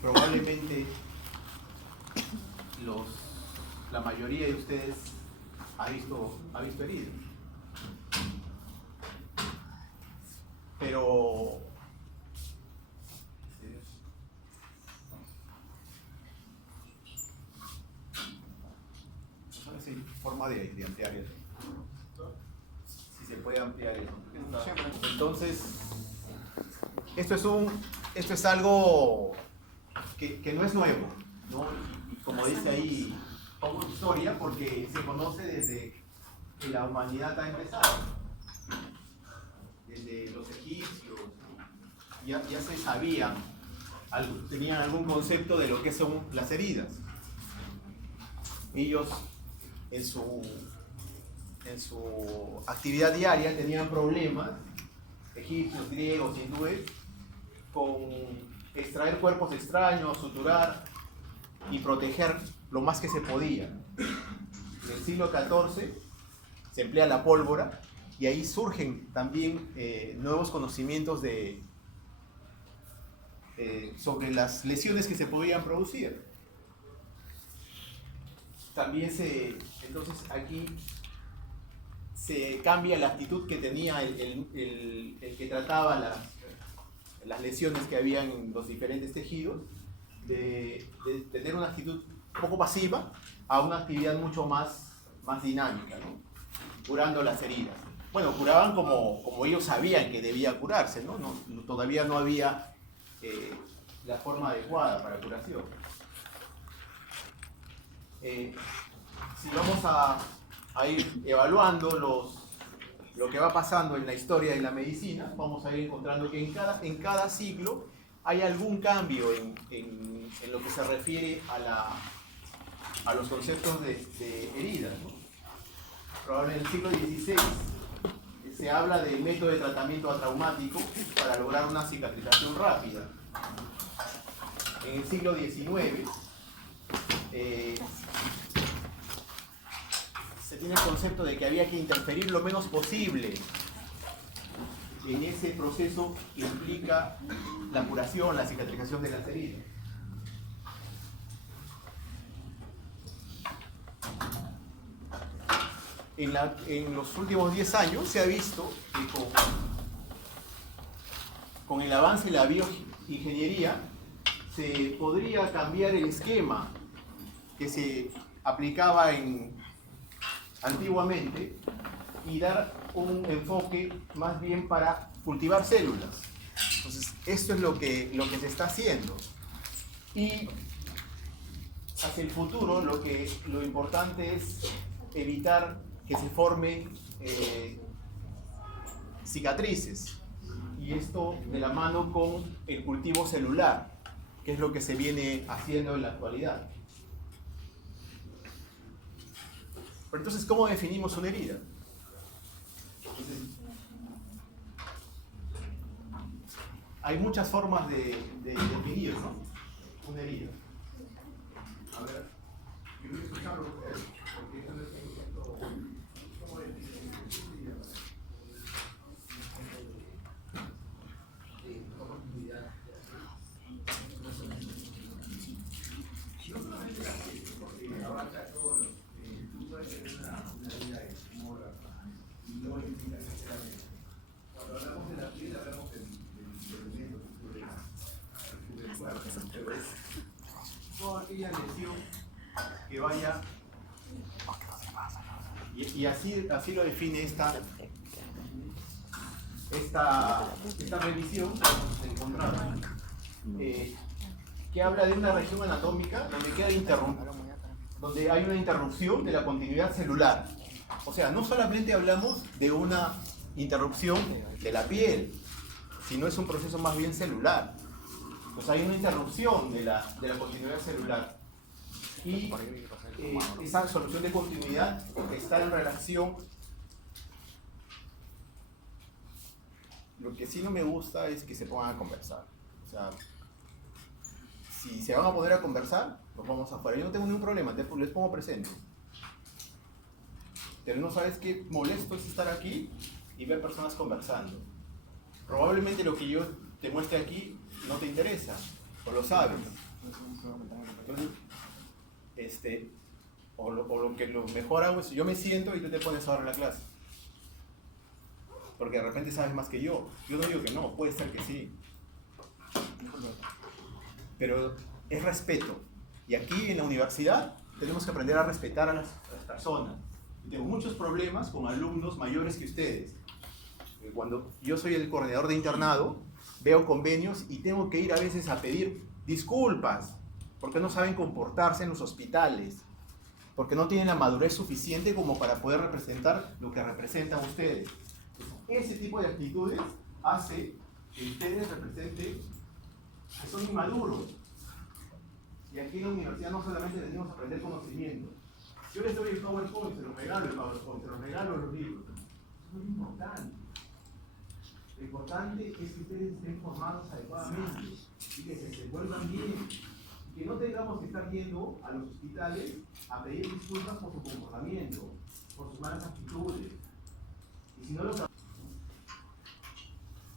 probablemente la mayoría de ustedes ha visto heridas. Pero no sé si hay forma de ampliar eso. Si se puede ampliar eso. Entonces, esto es algo que no es nuevo, ¿no? Y como dice ahí, pongo historia porque se conoce desde que la humanidad ha empezado. Desde los egipcios, ya se sabían, tenían algún concepto de lo que son las heridas. Ellos en su actividad diaria tenían problemas, egipcios, griegos, hindúes, con extraer cuerpos extraños, suturar y proteger lo más que se podía. En el siglo XIV se emplea la pólvora y ahí surgen también nuevos conocimientos sobre las lesiones que se podían producir. También entonces aquí se cambia la actitud que tenía el que trataba las lesiones que había en los diferentes tejidos, de tener una actitud un poco pasiva a una actividad mucho más dinámica, ¿no? Curando las heridas. Bueno, curaban como ellos sabían que debía curarse, ¿no? Todavía no había la forma adecuada para curación. Si vamos a ir evaluando lo que va pasando en la historia de la medicina, vamos a ir encontrando que en cada siglo hay algún cambio en lo que se refiere a los conceptos de heridas, ¿no? Probablemente en el siglo XVI se habla del método de tratamiento atraumático para lograr una cicatrización rápida. En el siglo XIX se tiene el concepto de que había que interferir lo menos posible en ese proceso que implica la curación, la cicatrización de las heridas. En los últimos 10 años se ha visto que con el avance de la bioingeniería se podría cambiar el esquema que se aplicaba antiguamente y dar un enfoque más bien para cultivar células. Entonces, esto es lo que se está haciendo. Y hacia el futuro lo importante es evitar que se formen cicatrices. Y esto de la mano con el cultivo celular, que es lo que se viene haciendo en la actualidad. Pero entonces, ¿cómo definimos una herida? Entonces, hay muchas formas de definir, ¿no? Una herida. A ver, yo voy a escucharlo ustedes, porque esto no es ¿cómo definimos una herida? No solamente la piel, porque abarca todo lo que puede tener una herida de tumor y no implica necesariamente. Cuando hablamos de la piel, hablamos del elemento del cuerpo, pero es toda aquella lesión que vaya, y así lo define esta revisión que vamos a encontrar, que habla de una región anatómica donde hay una interrupción de la continuidad celular. O sea, no solamente hablamos de una interrupción de la piel, sino es un proceso más bien celular. O sea, hay una interrupción de la continuidad celular. Y esa solución de continuidad está en relación. Lo que sí no me gusta es que se pongan a conversar. O sea, si se van a poner a conversar, nos vamos afuera. Yo no tengo ningún problema, les pongo presente. Pero no sabes qué molesto es estar aquí y ver personas conversando. Probablemente lo que yo te muestre aquí no te interesa, o lo sabes. Entonces, lo que lo mejor hago es, yo me siento y tú te pones ahora en la clase. Porque de repente sabes más que yo. Yo no digo que no, puede ser que sí. Pero es respeto. Y aquí en la universidad tenemos que aprender a respetar a las personas. Yo tengo muchos problemas con alumnos mayores que ustedes. Cuando yo soy el coordinador de internado, veo convenios y tengo que ir a veces a pedir disculpas porque no saben comportarse en los hospitales, porque no tienen la madurez suficiente como para poder representar lo que representan ustedes. Ese tipo de actitudes hace que ustedes representen que son inmaduros. Y aquí en la universidad no solamente venimos a aprender conocimiento. Yo les doy el PowerPoint, se los regalo el PowerPoint, se los regalo los libros. Eso es muy importante. Lo importante es que ustedes estén formados adecuadamente y que se desenvuelvan bien. Y que no tengamos que estar yendo a los hospitales a pedir disculpas por su comportamiento, por sus malas actitudes. Y si no lo...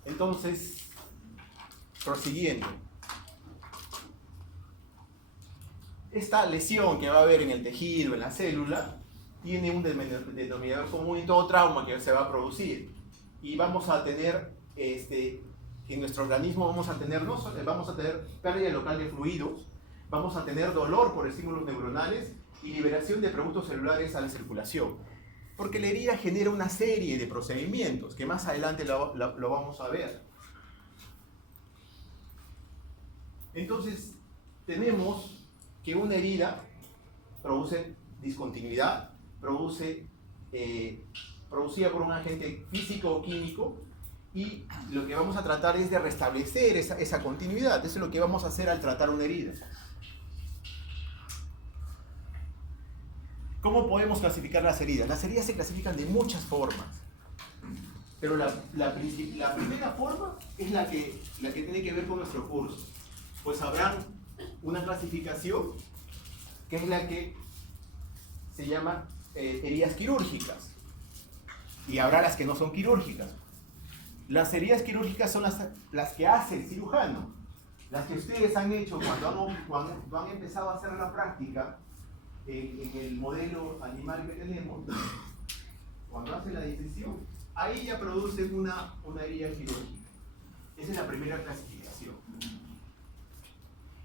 Entonces, prosiguiendo. Esta lesión que va a haber en el tejido, en la célula, tiene un denominador común en todo trauma que se va a producir. Y vamos a tener, en nuestro organismo vamos a tener pérdida local de fluidos, vamos a tener dolor por estímulos neuronales y liberación de productos celulares a la circulación. Porque la herida genera una serie de procedimientos que más adelante lo vamos a ver. Entonces, tenemos que una herida produce discontinuidad, producida por un agente físico o químico, y lo que vamos a tratar es de restablecer esa continuidad. Eso es lo que vamos a hacer al tratar una herida. ¿Cómo podemos clasificar las heridas? Las heridas se clasifican de muchas formas, pero la primera forma es la que tiene que ver con nuestro curso. Pues habrán una clasificación que es la que se llama heridas quirúrgicas, y habrá las que no son quirúrgicas. Las heridas quirúrgicas son las que hace el cirujano, las que ustedes han hecho cuando han empezado a hacer la práctica en el modelo animal que tenemos. Cuando hace la disección, ahí ya producen una herida quirúrgica. Esa es la primera clasificación.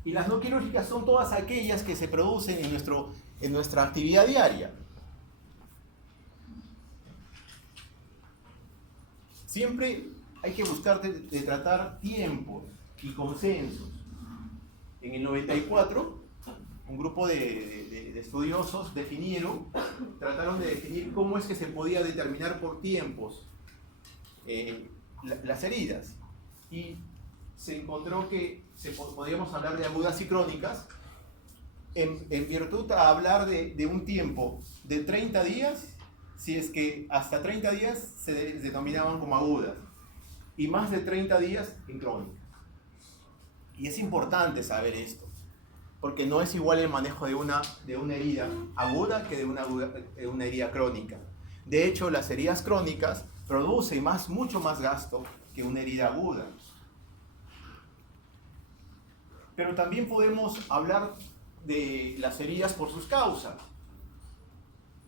Y las no quirúrgicas son todas aquellas que se producen en nuestra actividad diaria. Siempre hay que buscar de tratar tiempos y consensos. En el 94, un grupo de estudiosos trataron de definir cómo es que se podía determinar por tiempos las heridas. Y se encontró que podríamos hablar de agudas y crónicas en virtud a hablar de un tiempo de 30 días, si es que hasta 30 días se denominaban como agudas, y más de 30 días en crónicas. Y es importante saber esto, porque no es igual el manejo de una herida aguda que de una herida crónica. De hecho, las heridas crónicas producen mucho más gasto que una herida aguda. Pero también podemos hablar de las heridas por sus causas.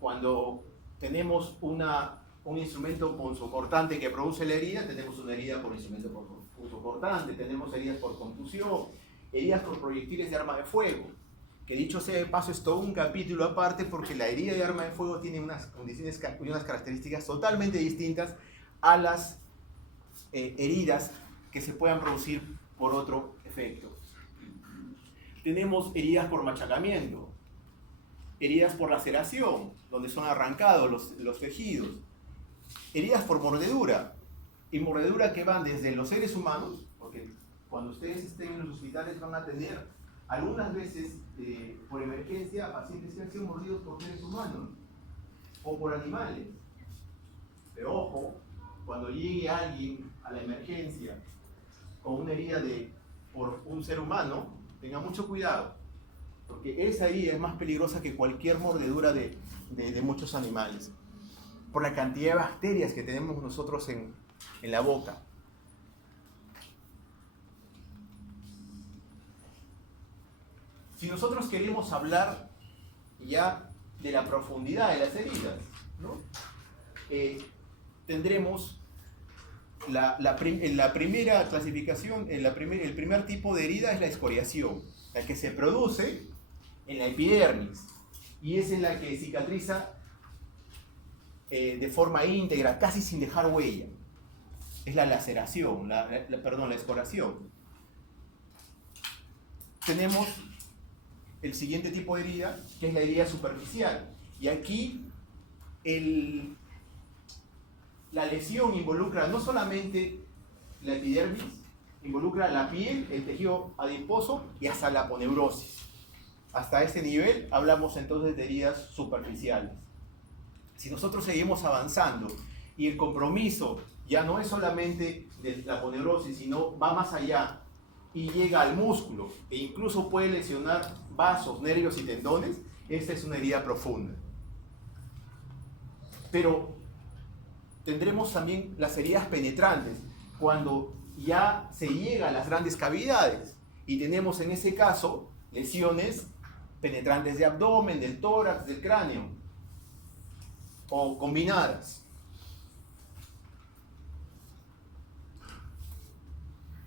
Cuando tenemos un instrumento punzocortante que produce la herida, tenemos una herida por instrumento punzocortante, tenemos heridas por contusión, heridas por proyectiles de arma de fuego, que dicho sea de paso es todo un capítulo aparte, porque la herida de arma de fuego tiene unas condiciones y unas características totalmente distintas a las heridas que se puedan producir por otro efecto. Tenemos heridas por machacamiento, heridas por laceración, donde son arrancados los tejidos, heridas por mordedura, y mordedura que van desde los seres humanos, porque cuando ustedes estén en los hospitales van a tener algunas veces por emergencia pacientes que han sido mordidos por seres humanos o por animales. Pero ojo, cuando llegue alguien a la emergencia con una herida por un ser humano, tenga mucho cuidado, porque esa herida es más peligrosa que cualquier mordedura de muchos animales, por la cantidad de bacterias que tenemos nosotros en la boca. Si nosotros queremos hablar ya de la profundidad de las heridas, ¿no? Tendremos la primera clasificación, el primer tipo de herida es la escoriación, la que se produce en la epidermis y es en la que cicatriza de forma íntegra, casi sin dejar huella. Es la laceración, la escoriación. Tenemos el siguiente tipo de herida, que es la herida superficial. Y aquí la lesión involucra no solamente la epidermis, involucra la piel, el tejido adiposo y hasta la aponeurosis. Hasta ese nivel hablamos entonces de heridas superficiales. Si nosotros seguimos avanzando y el compromiso ya no es solamente de la aponeurosis, sino va más allá y llega al músculo e incluso puede lesionar vasos, nervios y tendones, esta es una herida profunda. Pero tendremos también las heridas penetrantes, cuando ya se llega a las grandes cavidades y tenemos en ese caso lesiones penetrantes de abdomen, del tórax, del cráneo o combinadas.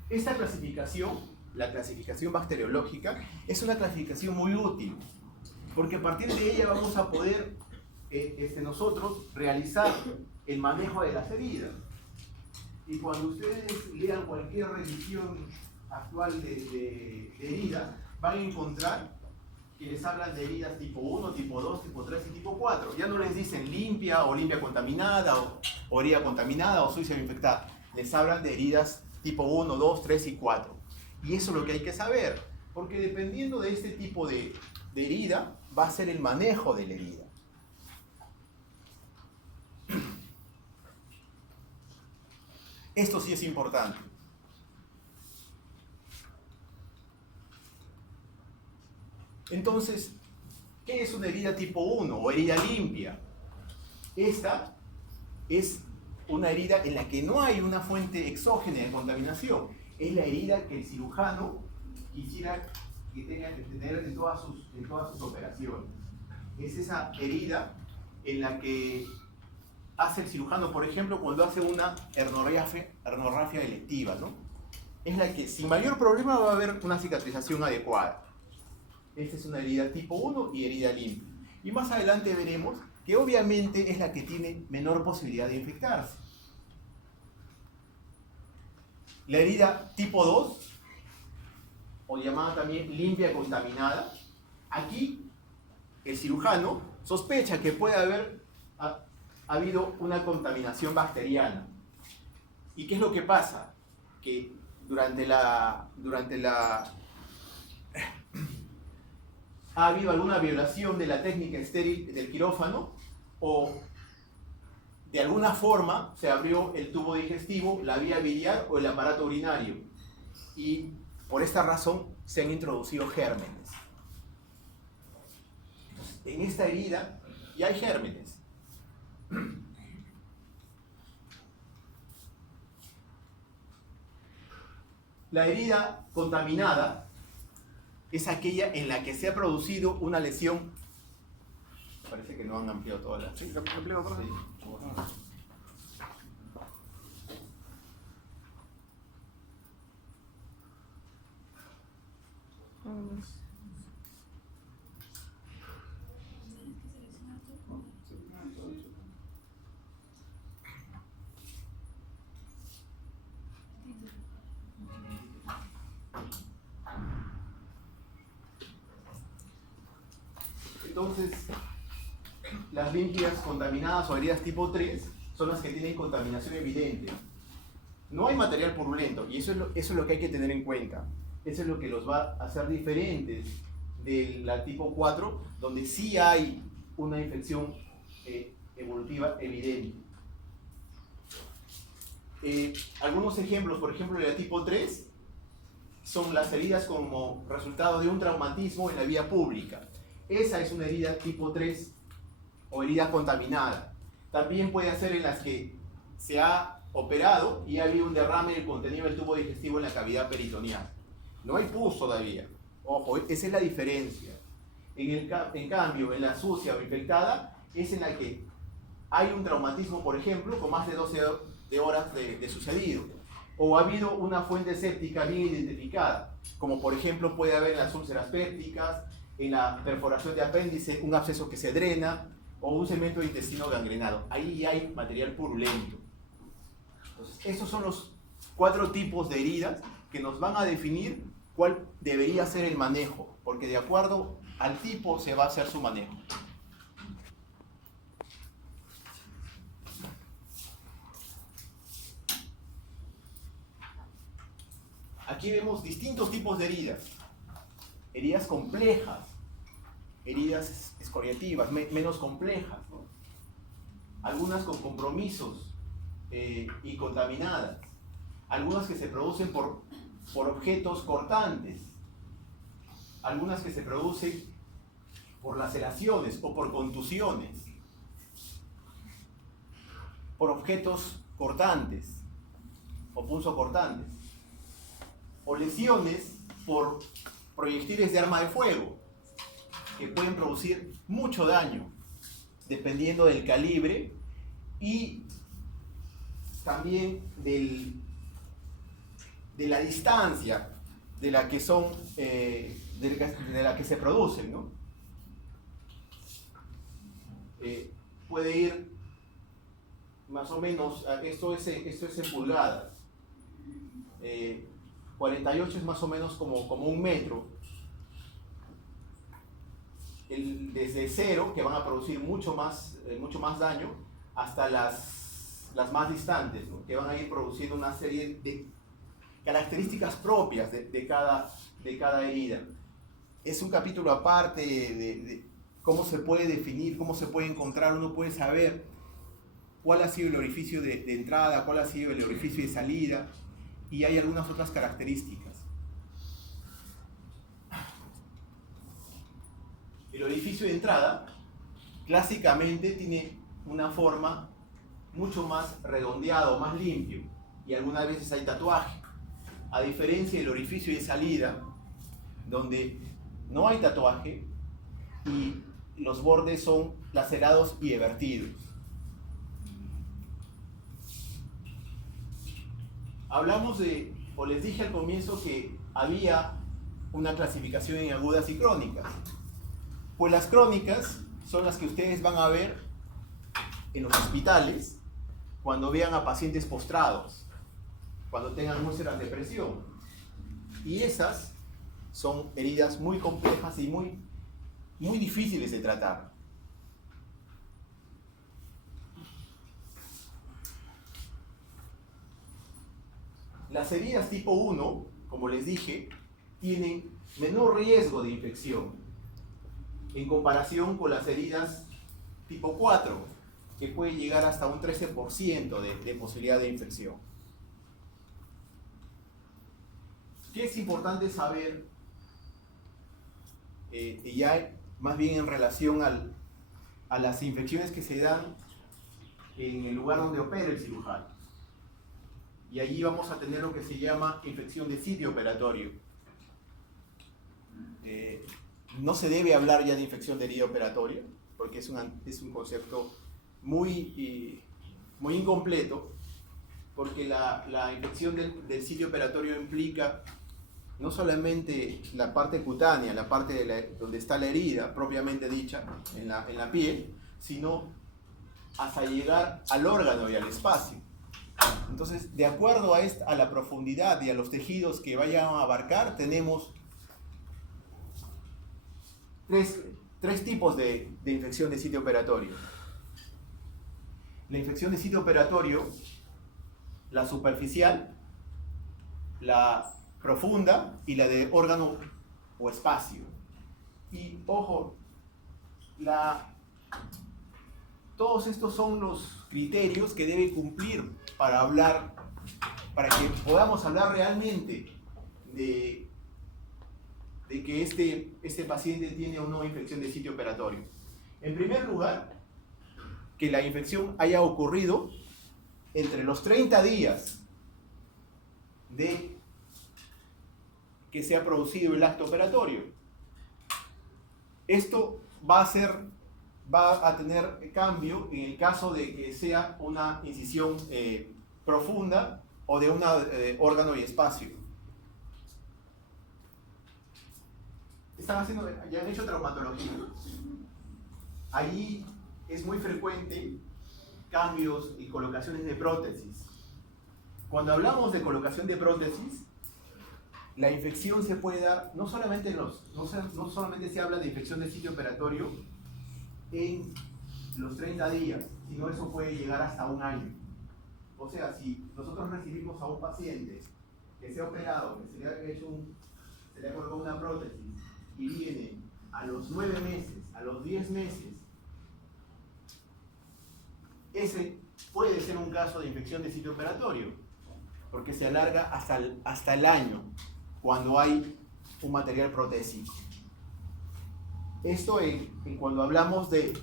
Esta clasificación, la clasificación bacteriológica, es una clasificación muy útil, porque a partir de ella vamos a poder nosotros realizar el manejo de las heridas. Y cuando ustedes lean cualquier revisión actual de heridas, van a encontrar que les hablan de heridas tipo 1, tipo 2, tipo 3 y tipo 4. Ya no les dicen limpia o limpia contaminada o herida contaminada o sucia o infectada. Les hablan de heridas tipo 1, 2, 3 y 4. Y eso es lo que hay que saber, porque dependiendo de este tipo de herida, va a ser el manejo de la herida. Esto sí es importante. Entonces, ¿qué es una herida tipo 1 o herida limpia? Esta es una herida en la que no hay una fuente exógena de contaminación. Es la herida que el cirujano quisiera que tenga que tener en todas sus operaciones. Es esa herida en la que hace el cirujano, por ejemplo, cuando hace una hernorrafia electiva, ¿no? Es la que sin mayor problema va a haber una cicatrización adecuada. Esta es una herida tipo 1 y herida limpia. Y más adelante veremos que obviamente es la que tiene menor posibilidad de infectarse. La herida tipo 2, o llamada también limpia contaminada, aquí el cirujano sospecha que puede haber habido una contaminación bacteriana. ¿Y qué es lo que pasa? Que durante la ha habido alguna violación de la técnica estéril del quirófano o de alguna forma se abrió el tubo digestivo, la vía biliar o el aparato urinario y por esta razón se han introducido gérmenes. Entonces, en esta herida ya hay gérmenes. La herida contaminada es aquella en la que se ha producido una lesión. Parece que no han ampliado todas las. Sí, lo amplio, por favor. Entonces, las limpias contaminadas o heridas tipo 3 son las que tienen contaminación evidente. No hay material purulento y eso es lo que hay que tener en cuenta. Eso es lo que los va a hacer diferentes de la tipo 4, donde sí hay una infección evolutiva evidente. Algunos ejemplos, por ejemplo, de la tipo 3 son las heridas como resultado de un traumatismo en la vía pública. Esa es una herida tipo 3 o herida contaminada. También puede ser en las que se ha operado y ha habido un derrame del contenido del tubo digestivo en la cavidad peritoneal. No hay pus todavía, Ojo, esa es la diferencia. En cambio, en la sucia o infectada es en la que hay un traumatismo, por ejemplo, con más de 12 horas de sucedido. O ha habido una fuente séptica bien identificada, como por ejemplo puede haber en las úlceras pépticas, en la perforación de apéndice, un absceso que se drena, o un segmento de intestino gangrenado. Ahí hay material purulento. Entonces, esos son los 4 tipos de heridas que nos van a definir cuál debería ser el manejo, porque de acuerdo al tipo se va a hacer su manejo. Aquí vemos distintos tipos de heridas. Heridas complejas, heridas excoriativas, menos complejas, ¿no? Algunas con compromisos y contaminadas. Algunas que se producen por objetos cortantes. Algunas que se producen por laceraciones o por contusiones. Por objetos cortantes o punzocortantes. O lesiones por proyectiles de arma de fuego, que pueden producir mucho daño, dependiendo del calibre y también de la distancia de la que son, de la que se producen, ¿no? Puede ir más o menos, esto es en pulgadas. 48 es más o menos como 1 metro. Desde 0, que van a producir mucho más daño, hasta las más distantes, ¿no? Que van a ir produciendo una serie de características propias de cada herida. Es un capítulo aparte de cómo se puede definir, cómo se puede encontrar. Uno puede saber cuál ha sido el orificio de entrada, cuál ha sido el orificio de salida, y hay algunas otras características. El orificio de entrada clásicamente tiene una forma mucho más redondeado, más limpio, y algunas veces hay tatuaje, a diferencia del orificio de salida, donde no hay tatuaje y los bordes son lacerados y evertidos. Hablamos o les dije al comienzo que había una clasificación en agudas y crónicas. Pues las crónicas son las que ustedes van a ver en los hospitales cuando vean a pacientes postrados, cuando tengan úlceras de presión. Y esas son heridas muy complejas y muy difíciles de tratar. Las heridas tipo 1, como les dije, tienen menor riesgo de infección en comparación con las heridas tipo 4, que puede llegar hasta un 13% de posibilidad de infección. ¿Qué es importante saber? Y ya más bien en relación a las infecciones que se dan en el lugar donde opera el cirujano. Y allí vamos a tener lo que se llama infección de sitio operatorio. No se debe hablar ya de infección de herida operatoria, porque es un concepto muy incompleto, porque la infección del sitio operatorio implica no solamente la parte cutánea, la parte donde está la herida propiamente dicha, en la piel, sino hasta llegar al órgano y al espacio. Entonces, de acuerdo a la profundidad y a los tejidos que vayan a abarcar, tenemos tres tipos de infección de sitio operatorio. La infección de sitio operatorio, la superficial, la profunda y la de órgano o espacio. Y ojo, todos estos son los criterios que debe cumplir para que podamos hablar realmente de que este paciente tiene o no infección de sitio operatorio. En primer lugar, que la infección haya ocurrido entre los 30 días de que se ha producido el acto operatorio. Esto va a tener cambio en el caso de que sea una incisión profunda o de un órgano y espacio. Ya han hecho traumatología. Allí es muy frecuente cambios y colocaciones de prótesis. Cuando hablamos de colocación de prótesis, la infección se puede dar, no solamente se habla de infección del sitio operatorio en los 30 días, sino eso puede llegar hasta un año. O sea, si nosotros recibimos a un paciente que se ha operado, que se le ha colocado una prótesis y viene a los 9 meses, a los 10 meses, ese puede ser un caso de infección de sitio operatorio, porque se alarga hasta el año cuando hay un material protésico. Esto en cuando hablamos de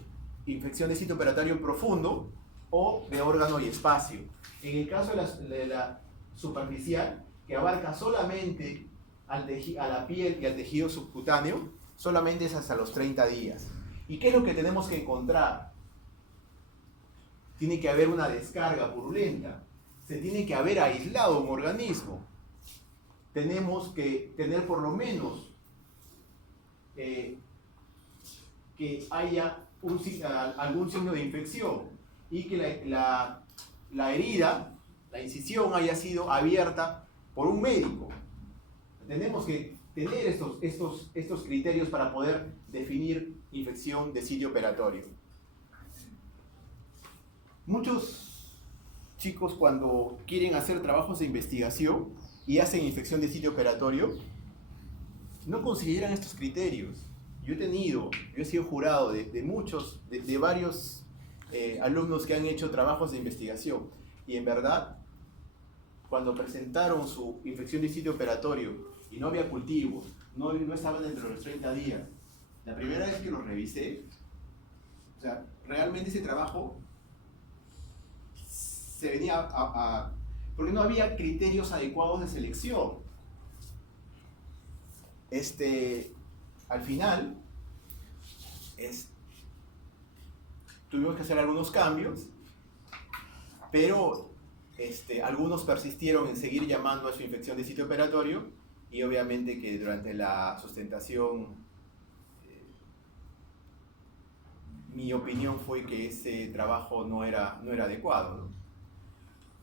infección de sitio operatorio profundo o de órgano y espacio. En el caso de la superficial, que abarca solamente a la piel y al tejido subcutáneo, solamente es hasta los 30 días. ¿Y qué es lo que tenemos que encontrar? Tiene que haber una descarga purulenta, se tiene que haber aislado un organismo. Tenemos que tener por lo menos que haya algún signo de infección y que la herida, la incisión haya sido abierta por un médico. Tenemos que tener estos criterios para poder definir infección de sitio operatorio. Muchos chicos, cuando quieren hacer trabajos de investigación y hacen infección de sitio operatorio, no consideran estos criterios. Yo he sido jurado de varios alumnos que han hecho trabajos de investigación, y en verdad, cuando presentaron su infección de sitio operatorio y no había cultivos, no estaban dentro de los 30 días, la primera vez que lo revisé, o sea, realmente ese trabajo se venía porque no había criterios adecuados de selección. Al final, tuvimos que hacer algunos cambios, pero algunos persistieron en seguir llamando a su infección de sitio operatorio, y obviamente que durante la sustentación mi opinión fue que ese trabajo no era adecuado, ¿no?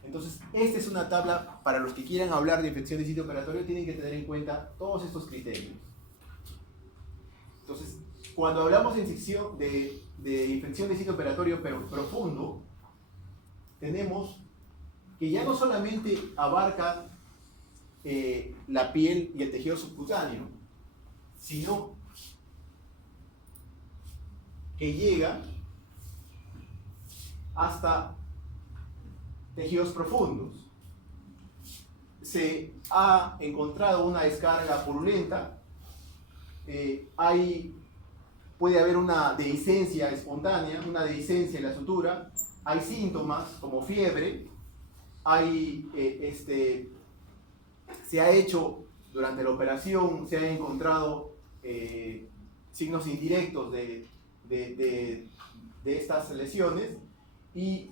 Entonces, esta es una tabla para los que quieran hablar de infección de sitio operatorio, tienen que tener en cuenta todos estos criterios. Entonces, cuando hablamos de infección de sitio operatorio pero profundo, tenemos que ya no solamente abarca la piel y el tejido subcutáneo, sino que llega hasta tejidos profundos. Se ha encontrado una descarga purulenta, puede haber una dehiscencia espontánea, una dehiscencia en la sutura, hay síntomas como fiebre, se ha hecho durante la operación, se han encontrado signos indirectos de estas lesiones, y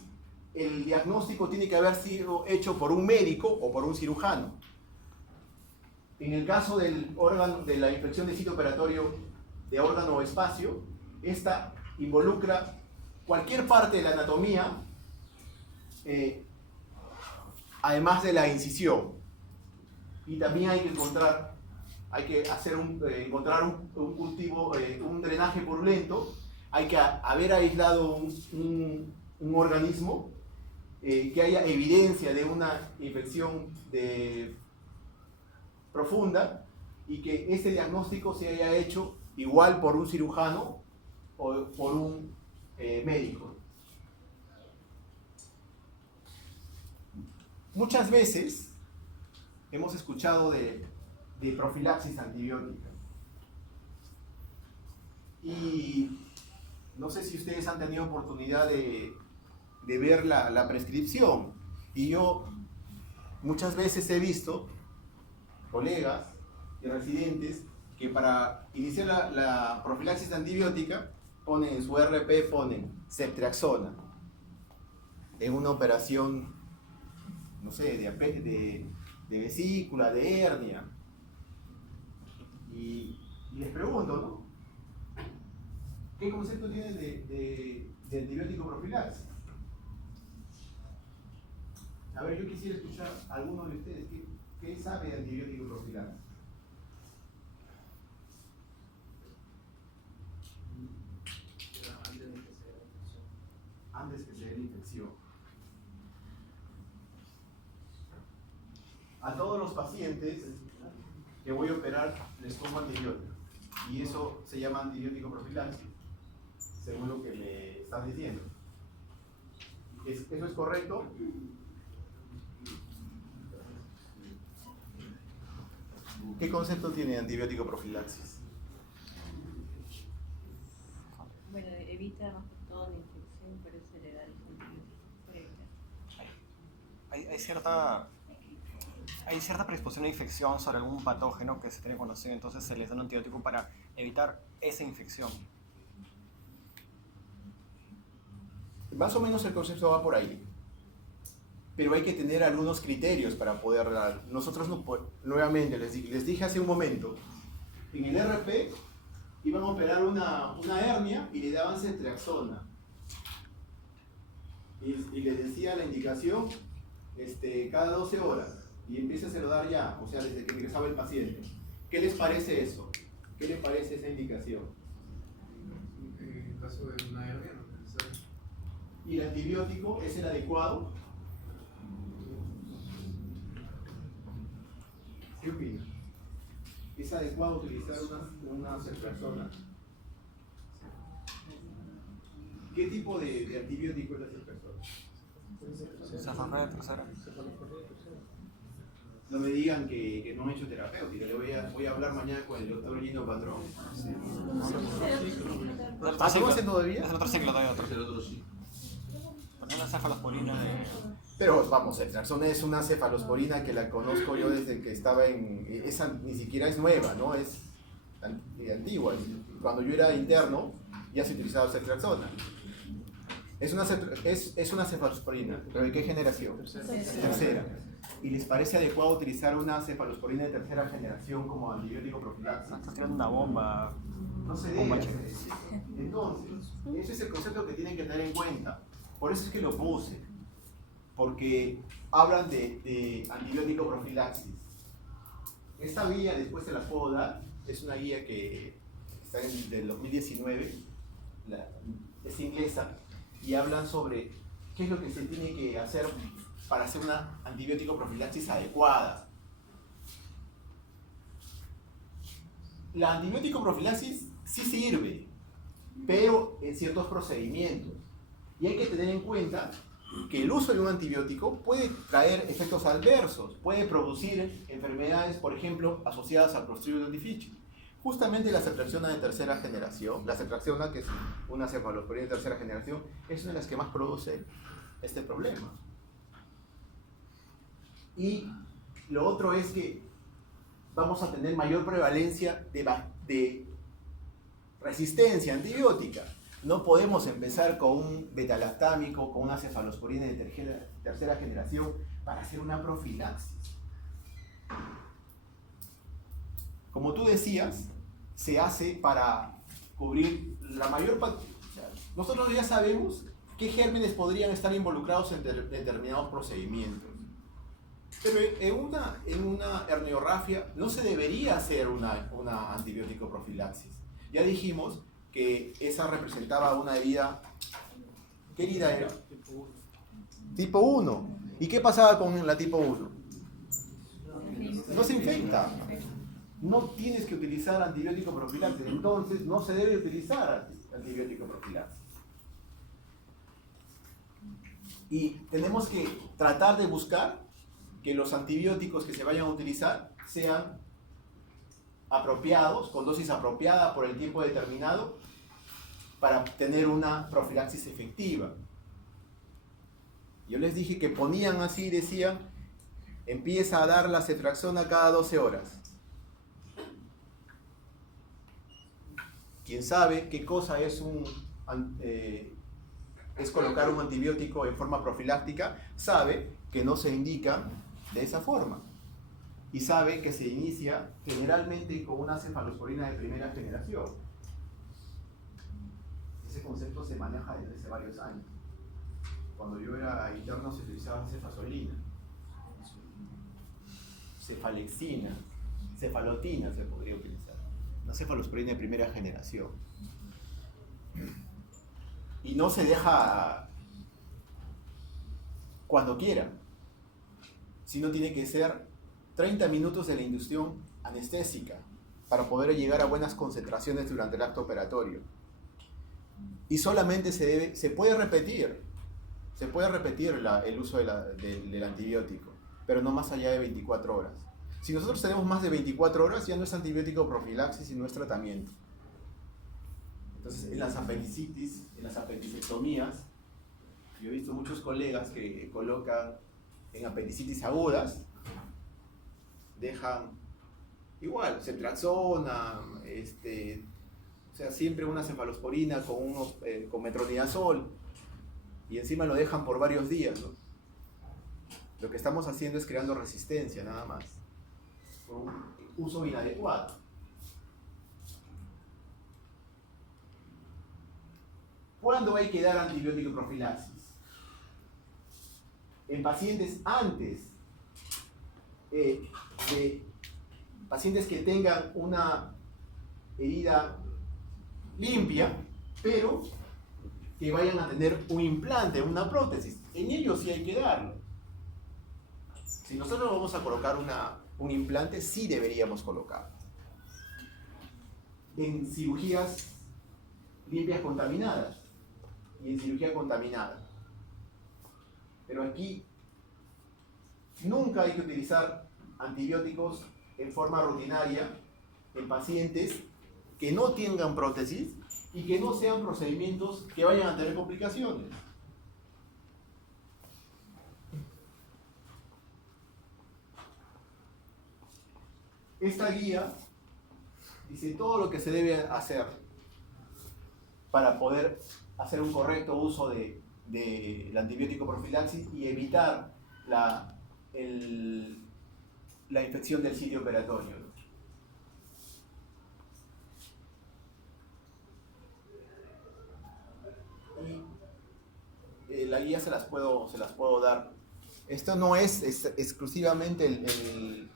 el diagnóstico tiene que haber sido hecho por un médico o por un cirujano. En el caso de la infección de sitio operatorio de órgano o espacio, esta involucra cualquier parte de la anatomía, además de la incisión. Y también hay que encontrar un cultivo, un drenaje purulento, hay que haber aislado un organismo, que haya evidencia de una infección profunda, y que ese diagnóstico se haya hecho igual por un cirujano o por un médico. Muchas veces hemos escuchado de profilaxis antibiótica, y no sé si ustedes han tenido oportunidad de ver la prescripción, y yo muchas veces he visto colegas de residentes que para iniciar la profilaxis antibiótica ponen en su RP, ponen ceftriaxona en una operación, no sé, de vesícula, de hernia. Y les pregunto, ¿no? ¿Qué concepto tienen de antibiótico profilaxis? A ver, yo quisiera escuchar a alguno de ustedes. ¿Qué sabe de antibiótico profilaxis? Antes que se dé la infección. A todos los pacientes que voy a operar les pongo antibiótico. Y eso se llama antibiótico profilaxis, según lo que me estás diciendo. ¿Eso es correcto? ¿Qué concepto tiene de antibiótico profilaxis? Bueno, evita más que todo la infección, por eso le da los antibióticos. Hay cierta predisposición a infección sobre algún patógeno que se tiene conocido, entonces se les da un antibiótico para evitar esa infección. Más o menos el concepto va por ahí. Pero hay que tener algunos criterios para poder dar. Nosotros, nuevamente, les dije hace un momento, en el RP iban a operar una hernia y le daban ceftriaxona. Y les decía la indicación cada 12 horas. Y empieza a se lo dar ya, o sea, desde que ingresaba el paciente. ¿Qué les parece eso? ¿Qué les parece esa indicación? En el caso de una hernia no es necesario. ¿Y el antibiótico es el adecuado? ¿Qué opinan? ¿Es adecuado utilizar una ceftriaxona? ¿Qué tipo de antibiótico es la ceftriaxona? Cefalorragia tercera. No me digan que no he hecho terapéutica, voy a hablar mañana con el doctor Gino Patrón. ¿Cómo hacen todavía? Es el otro ciclo, todavía otro. Poner la cefalosporina Pero vamos, ceftriaxona es una cefalosporina que la conozco yo desde que estaba esa ni siquiera es nueva, ¿no? Es antigua. Cuando yo era interno ya se utilizaba ceftriaxona. Es una cefalosporina, ¿pero de qué generación? Tercera. ¿Y les parece adecuado utilizar una cefalosporina de tercera generación como antibiótico profiláctico? Estás tirando una bomba. No se debe hacer eso. Entonces, ese es el concepto que tienen que tener en cuenta. Por eso es que lo puse. Porque hablan de antibiótico profilaxis. Esta guía, después se la puedo dar, es una guía que está del 2019, es inglesa, y hablan sobre qué es lo que se tiene que hacer para hacer una antibiótico profilaxis adecuada. La antibiótico profilaxis sí sirve, pero en ciertos procedimientos. Y hay que tener en cuenta que el uso de un antibiótico puede traer efectos adversos, puede producir enfermedades, por ejemplo, asociadas al Clostridium difficile. Justamente la ceftriaxona de tercera generación, la ceftriaxona, que es una cefalosporina de tercera generación, es una de las que más produce este problema. Y lo otro es que vamos a tener mayor prevalencia de resistencia antibiótica. No podemos empezar con un betalactámico, con una cefalosporina de tercera generación para hacer una profilaxis. Como tú decías, se hace para cubrir la mayor parte. Nosotros ya sabemos qué gérmenes podrían estar involucrados en determinados procedimientos. Pero en una herniorrafia no se debería hacer una antibiótico profilaxis. Ya dijimos que esa representaba una herida. ¿Qué herida era? Tipo 1. ¿Y qué pasaba con la tipo 1? No se infecta. No tienes que utilizar antibiótico profilaxis. Entonces no se debe utilizar antibiótico profilaxis. Y tenemos que tratar de buscar que los antibióticos que se vayan a utilizar sean apropiados, con dosis apropiada por el tiempo determinado, para tener una profilaxis efectiva. Yo les dije que ponían así, decían, empieza a dar la ceftriaxona cada 12 horas. quien sabe qué cosa es es colocar un antibiótico en forma profiláctica, sabe que no se indica de esa forma. Y sabe que se inicia generalmente con una cefalosporina de primera generación. Ese concepto se maneja desde hace varios años. Cuando yo era interno se utilizaba cefazolina, cefalexina, cefalotina se podría utilizar. Una cefalosporina de primera generación. Y no se deja cuando quiera, sino tiene que ser 30 minutos de la inducción anestésica para poder llegar a buenas concentraciones durante el acto operatorio. Y solamente se puede repetir el uso del antibiótico, pero no más allá de 24 horas. Si nosotros tenemos más de 24 horas, ya no es antibiótico profilaxis, sino es tratamiento. Entonces, en las apendicitis, en las apendicectomías, yo he visto muchos colegas que colocan en apendicitis agudas, dejan igual, ceftriaxona, o sea, siempre una cefalosporina con metronidazol, y encima lo dejan por varios días, ¿no? Lo que estamos haciendo es creando resistencia, nada más, por un uso inadecuado. ¿Cuándo hay que dar antibiótico profilaxis? En pacientes antes de pacientes que tengan una herida limpia, pero que vayan a tener un implante, una prótesis. En ellos sí hay que darlo. Si nosotros vamos a colocar un implante, sí deberíamos colocarlo. En cirugías limpias contaminadas y en cirugía contaminada. Pero aquí nunca hay que utilizar antibióticos en forma rutinaria en pacientes que no tengan prótesis y que no sean procedimientos que vayan a tener complicaciones. Esta guía dice todo lo que se debe hacer para poder hacer un correcto uso del antibiótico profilaxis y evitar la infección del sitio operatorio. Y la guía se las puedo dar. Esto no es exclusivamente el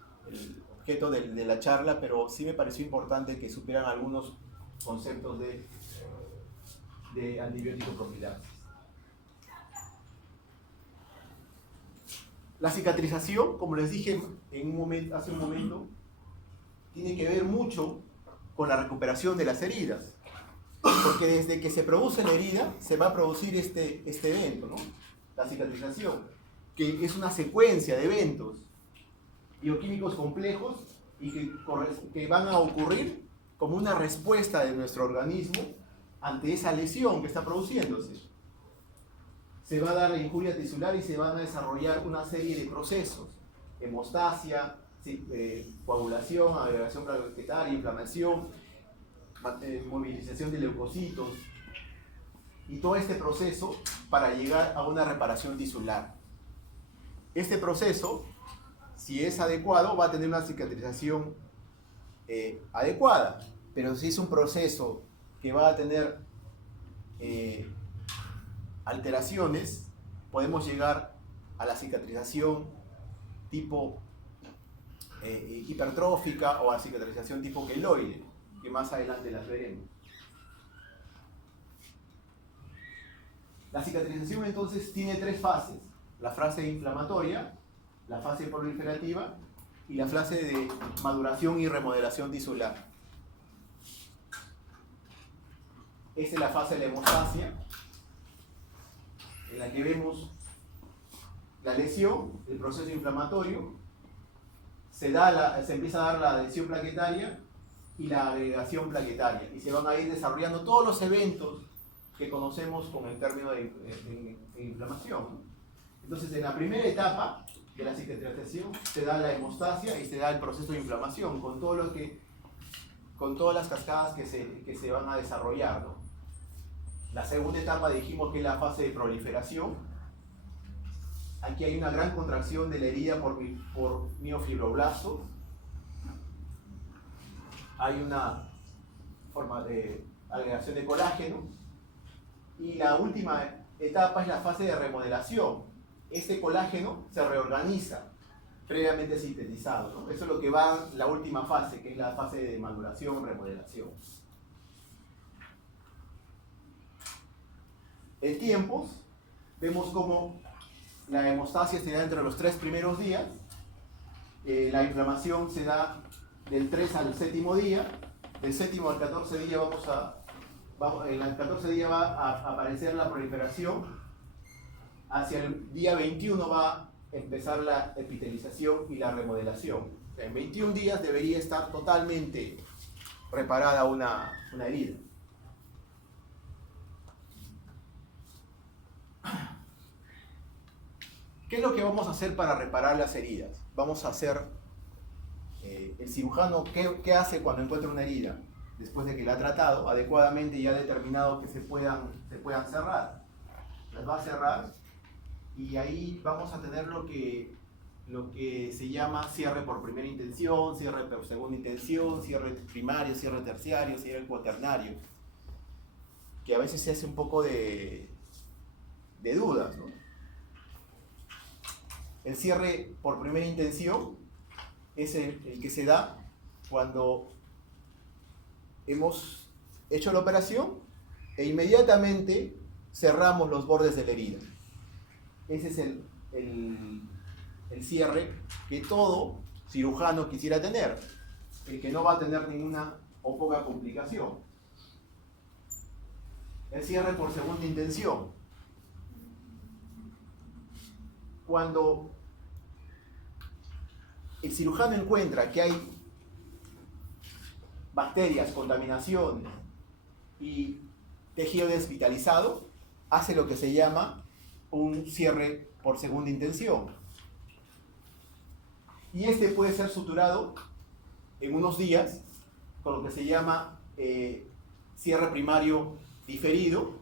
objeto de la charla, pero sí me pareció importante que supieran algunos conceptos de antibiótico profilaxis. La cicatrización, como les dije hace un momento, tiene que ver mucho con la recuperación de las heridas. Porque desde que se produce la herida, se va a producir este evento, ¿no? La cicatrización, que es una secuencia de eventos bioquímicos complejos y que van a ocurrir como una respuesta de nuestro organismo ante esa lesión que está produciéndose. Se va a dar la injuria tisular y se van a desarrollar una serie de procesos: hemostasia, coagulación, agregación plaquetaria, inflamación, movilización de leucocitos, y todo este proceso para llegar a una reparación tisular. Este proceso, si es adecuado, va a tener una cicatrización adecuada, pero si es un proceso que va a tener alteraciones, podemos llegar a la cicatrización tipo hipertrófica o a cicatrización tipo queloide, que más adelante las veremos. La cicatrización entonces tiene tres fases: la fase inflamatoria, la fase proliferativa y la fase de maduración y remodelación tisular. Esta es la fase de la hemostasia, en la que vemos la lesión, el proceso inflamatorio, se empieza a dar la adhesión plaquetaria y la agregación plaquetaria, y se van a ir desarrollando todos los eventos que conocemos con el término de inflamación. Entonces, en la primera etapa de la cicatrización se da la hemostasia y se da el proceso de inflamación, con todo lo que con todas las cascadas que se van a desarrollar, ¿no? La segunda etapa dijimos que es la fase de proliferación. Aquí hay una gran contracción de la herida por miofibroblastos. Hay una forma de agregación de colágeno. Y la última etapa es la fase de remodelación. Este colágeno se reorganiza, previamente sintetizado, ¿no? Eso es lo que va en la última fase, que es la fase de maduración, remodelación. En tiempos, vemos cómo la hemostasia se da entre los 3 primeros días, la inflamación se da del 3 al 7º día, del 7º al 14 día en el 14 día va a aparecer la proliferación, hacia el día 21 va a empezar la epitelización y la remodelación. En 21 días debería estar totalmente reparada una herida. ¿Qué es lo que vamos a hacer para reparar las heridas? Vamos a hacer, el cirujano, ¿qué hace cuando encuentra una herida? Después de que la ha tratado adecuadamente y ha determinado que se puedan cerrar. Las va a cerrar y ahí vamos a tener lo que se llama cierre por primera intención, cierre por segunda intención, cierre primario, cierre terciario, cierre cuaternario, que a veces se hace un poco de dudas, ¿no? El cierre por primera intención es el que se da cuando hemos hecho la operación e inmediatamente cerramos los bordes de la herida. Ese es el cierre que todo cirujano quisiera tener, el que no va a tener ninguna o poca complicación. El cierre por segunda intención. Cuando el cirujano encuentra que hay bacterias, contaminaciones y tejido desvitalizado, hace lo que se llama un cierre por segunda intención. Y este puede ser suturado en unos días con lo que se llama cierre primario diferido,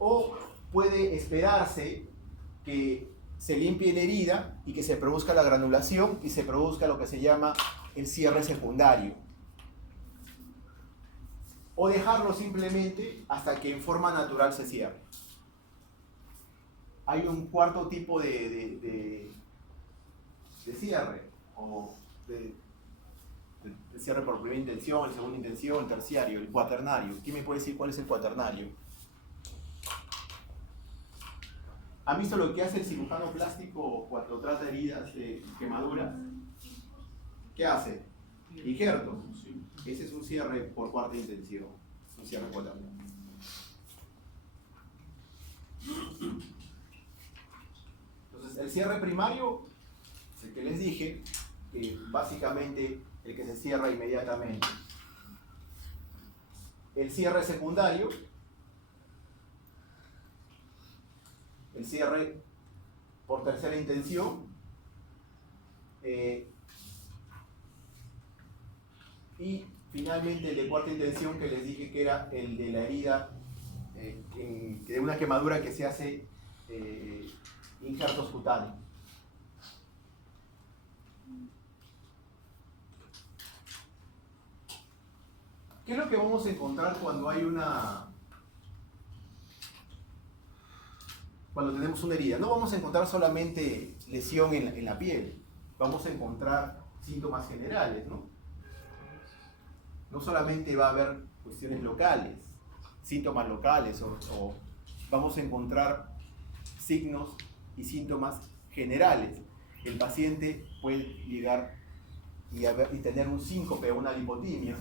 o puede esperarse que se limpie la herida y que se produzca la granulación y se produzca lo que se llama el cierre secundario. O dejarlo simplemente hasta que en forma natural se cierre. Hay un cuarto tipo de cierre, o de cierre por primera intención, el segunda intención, el terciario, el cuaternario. ¿Quién me puede decir cuál es el cuaternario? ¿Han visto lo que hace el cirujano plástico cuando trata heridas de quemaduras? ¿Qué hace? Injerto. Ese es un cierre por cuarta intención, un cierre cuaternario. Entonces, el cierre primario es el que les dije, que básicamente el que se cierra inmediatamente. El cierre secundario, el cierre por tercera intención, y finalmente el de cuarta intención, que les dije que era el de la herida, de una quemadura que se hace injertos cutáneos. ¿Qué es lo que vamos a encontrar cuando tenemos una herida? No vamos a encontrar solamente lesión en la piel, vamos a encontrar síntomas generales, ¿no? No solamente va a haber cuestiones locales, síntomas locales, o vamos a encontrar signos y síntomas generales. El paciente puede llegar y tener un síncope o una lipotimia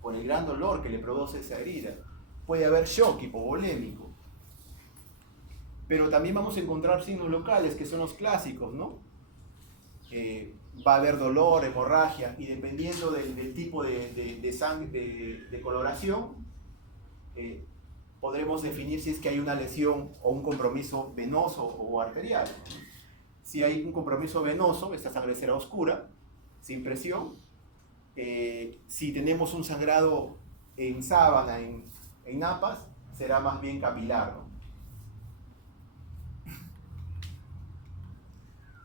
por el gran dolor que le produce esa herida. Puede haber shock hipovolémico. Pero también vamos a encontrar signos locales, que son los clásicos, ¿no? Va a haber dolor, hemorragia, y dependiendo del tipo de sangre, de coloración, podremos definir si es que hay una lesión o un compromiso venoso o arterial. Si hay un compromiso venoso, esta sangre será oscura, sin presión. Si tenemos un sangrado en sábana, en napas, será más bien capilar, ¿no?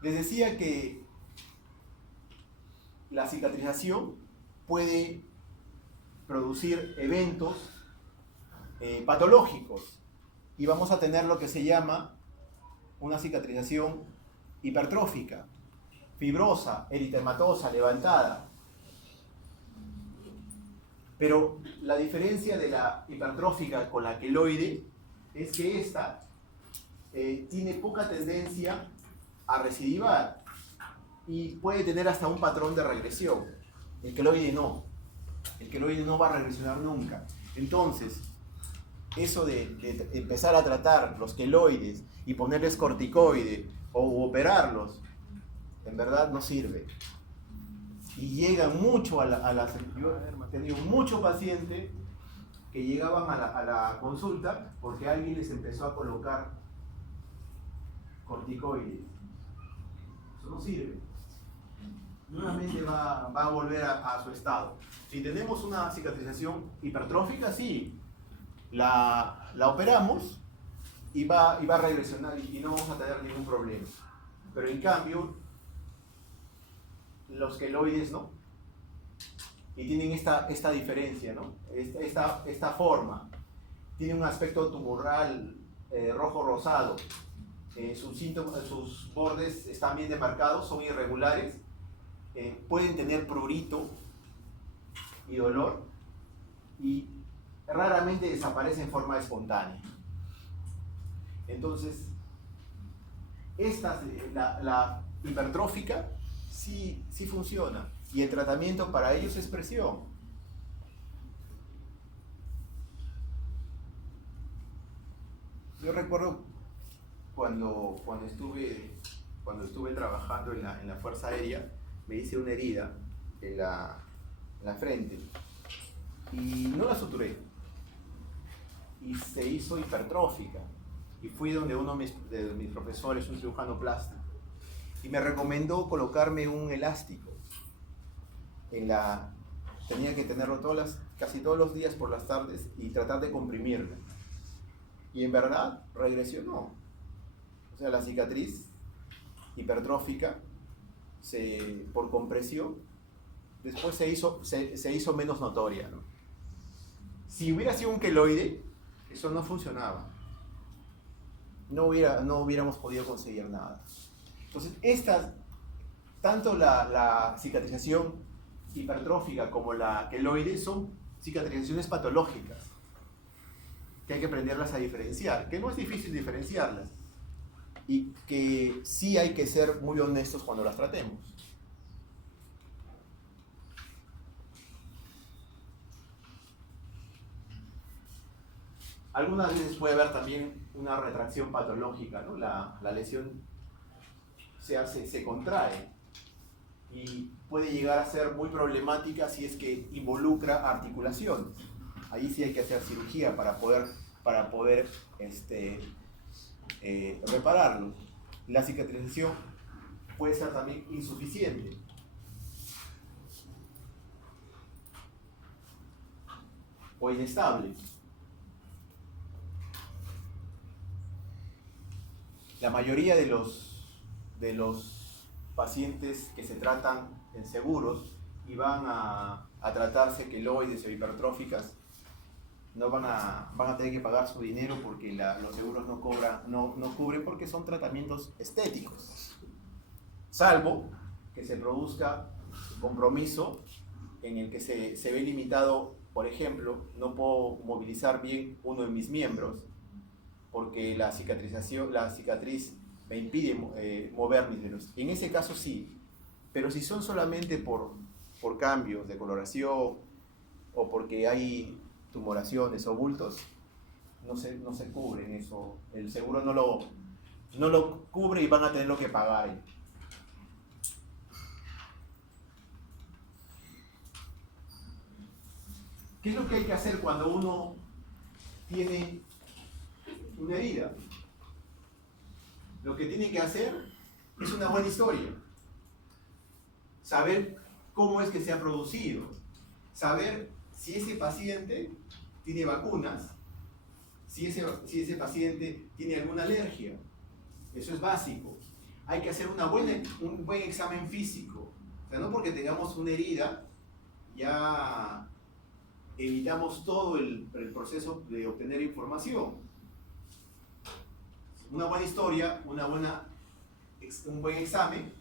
Les decía que la cicatrización puede producir eventos patológicos y vamos a tener lo que se llama una cicatrización hipertrófica, fibrosa, eritematosa, levantada. Pero la diferencia de la hipertrófica con la queloide es que esta tiene poca tendencia a recidivar y puede tener hasta un patrón de regresión. El queloide no. El queloide no va a regresionar nunca. Entonces, eso de empezar a tratar los queloides y ponerles corticoide o operarlos, en verdad no sirve. Y llegan mucho a la yo he tenido muchos pacientes que llegaban a la consulta porque alguien les empezó a colocar corticoides. Eso no sirve. Nuevamente va a volver a su estado. Si tenemos una cicatrización hipertrófica, sí, la operamos y va a regresionar y no vamos a tener ningún problema. Pero en cambio, los queloides no. Y tienen esta diferencia, ¿no? Esta forma. Tiene un aspecto tumoral rojo-rosado. Sus bordes están bien demarcados, son irregulares. Pueden tener prurito y dolor. Y raramente desaparece en forma espontánea. Entonces, la hipertrófica sí funciona. Y el tratamiento para ellos es presión. Yo recuerdo cuando estuve trabajando en la Fuerza Aérea, me hice una herida en la frente y no la suturé. Y se hizo hipertrófica. Y fui donde uno de mis profesores, un cirujano plástico, y me recomendó colocarme un elástico. Tenía que tenerlo casi todos los días por las tardes y tratar de comprimirlo. Y en verdad regresionó. O sea, la cicatriz hipertrófica por compresión después se hizo menos notoria, ¿no? Si hubiera sido un queloide, eso no funcionaba. No hubiéramos podido conseguir nada. Entonces, tanto la cicatrización hipertrófica como la queloide son cicatrizaciones patológicas que hay que aprenderlas a diferenciar, que no es difícil diferenciarlas y que sí hay que ser muy honestos cuando las tratemos. Algunas veces puede haber también una retracción patológica, ¿no? La lesión se contrae y puede llegar a ser muy problemática si es que involucra articulaciones. Ahí sí hay que hacer cirugía para poder repararlo. La cicatrización puede ser también insuficiente. O inestable. La mayoría de los pacientes que se tratan en seguros y van a tratarse queloides o hipertróficas, van a tener que pagar su dinero porque los seguros no cubren porque son tratamientos estéticos. Salvo que se produzca compromiso en el que se ve limitado, por ejemplo, no puedo movilizar bien uno de mis miembros porque la cicatriz me impide mover mis dedos. En ese caso sí, pero si son solamente por cambios de coloración o porque hay tumoraciones o bultos, no se cubren eso. El seguro no lo cubre y van a tenerlo que pagar. ¿Qué es lo que hay que hacer cuando uno tiene una herida? Lo que tiene que hacer es una buena historia. Saber cómo es que se ha producido, saber si ese paciente tiene vacunas, si ese paciente tiene alguna alergia. Eso es básico. Hay que hacer un buen examen físico. O sea, no porque tengamos una herida, ya evitamos todo el proceso de obtener información. Una buena historia, un buen examen.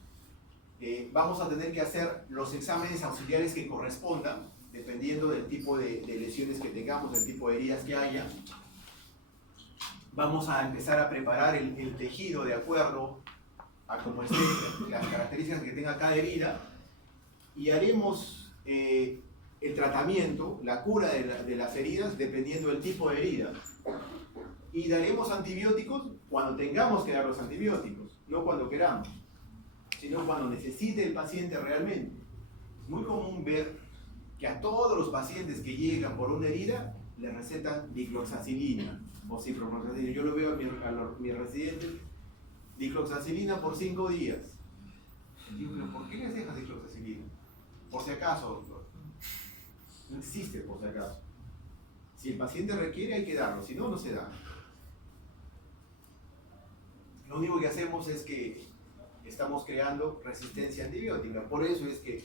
Vamos a tener que hacer los exámenes auxiliares que correspondan, dependiendo del tipo de lesiones que tengamos, del tipo de heridas que haya. Vamos a empezar a preparar el tejido de acuerdo a cómo esté, las características que tenga cada herida, y haremos el tratamiento, la cura de las heridas, dependiendo del tipo de herida. Y daremos antibióticos cuando tengamos que dar los antibióticos, no cuando queramos, sino cuando necesite el paciente realmente. Es muy común ver que a todos los pacientes que llegan por una herida les recetan dicloxacilina o ciprofloxacina. Yo lo veo a mis residentes, dicloxacilina por 5 días. Digo, ¿pero por qué les dejas dicloxacilina? Por si acaso, doctor. No existe por si acaso. Si el paciente requiere, hay que darlo, si no, no se da. Lo único que hacemos es que estamos creando resistencia antibiótica. Por eso es que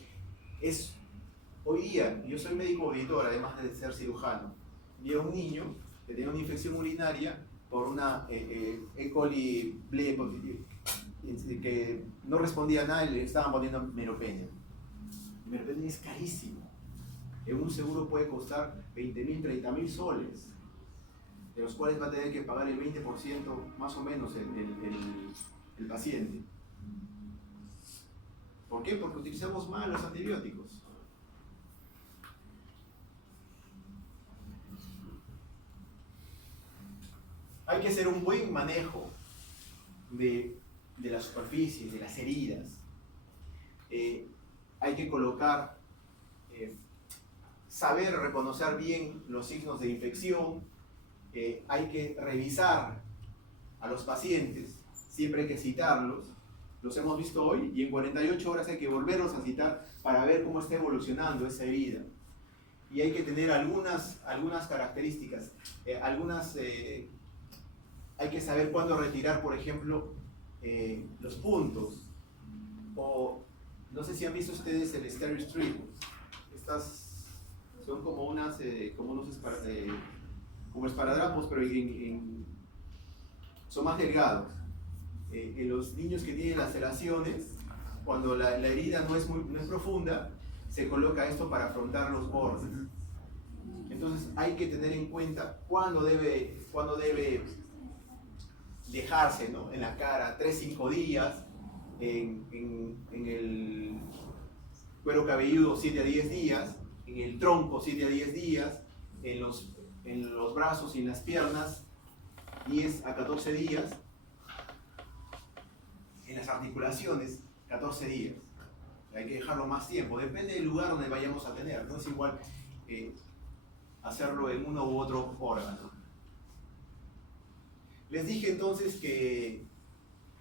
hoy día, yo soy médico auditor, además de ser cirujano, vi a un niño que tenía una infección urinaria por una E. coli B positiva, que no respondía a nada y le estaban poniendo meropeña. El meropeña es carísimo. En un seguro puede costar 20.000, 30.000 soles, de los cuales va a tener que pagar el 20% más o menos el paciente. ¿Por qué? Porque utilizamos mal los antibióticos. Hay que hacer un buen manejo de las superficies, de las heridas. Hay que colocar, saber reconocer bien los signos de infección. Hay que revisar a los pacientes, siempre hay que citarlos. Los hemos visto hoy y en 48 horas hay que volverlos a citar para ver cómo está evolucionando esa herida. Y hay que tener algunas características, hay que saber cuándo retirar, por ejemplo, los puntos. O no sé si han visto ustedes el Steri Strip. Estas son como unos como esparadrapos, pero son más delgados. En los niños que tienen laceraciones, cuando la herida no es profunda, se coloca esto para afrontar los bordes. Entonces hay que tener en cuenta cuándo debe dejarse, ¿no? En la cara 3-5 días, en el cuero cabelludo 7-10 días, en el tronco 7-10 días, en los brazos y en las piernas 10-14 días, en las articulaciones 14 días. Hay que dejarlo más tiempo, depende del lugar donde vayamos a tener, no es igual hacerlo en uno u otro órgano. Les dije entonces que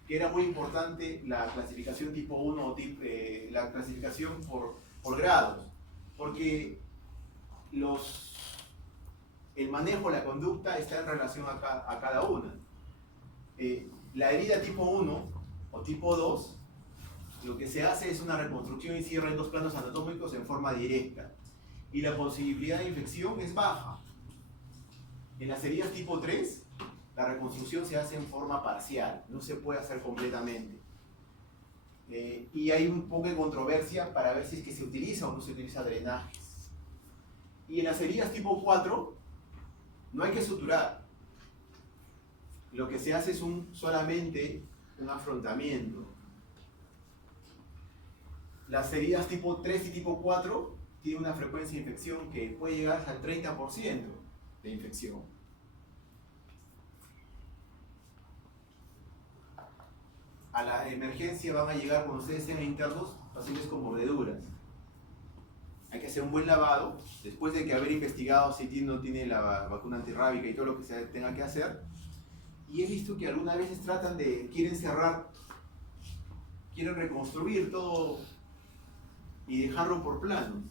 era muy importante la clasificación tipo 1 o la clasificación por grados, porque el manejo, la conducta está en relación a cada una. La herida tipo 1 o tipo 2, lo que se hace es una reconstrucción y cierre en 2 planos anatómicos en forma directa, y la posibilidad de infección es baja. En las heridas tipo 3, la reconstrucción se hace en forma parcial, no se puede hacer completamente. Y hay un poco de controversia para ver si es que se utiliza o no se utiliza drenajes. Y en las heridas tipo 4, no hay que suturar. Lo que se hace es solamente un afrontamiento. Las heridas tipo 3 y tipo 4 tienen una frecuencia de infección que puede llegar hasta el 30% de infección. A la emergencia van a llegar, cuando ustedes sean internos, pacientes con mordeduras. Hay que hacer un buen lavado, después de que haber investigado si no tiene la vacuna antirrábica y todo lo que se tenga que hacer. Y he visto que algunas veces quieren reconstruir todo y dejarlo por planos.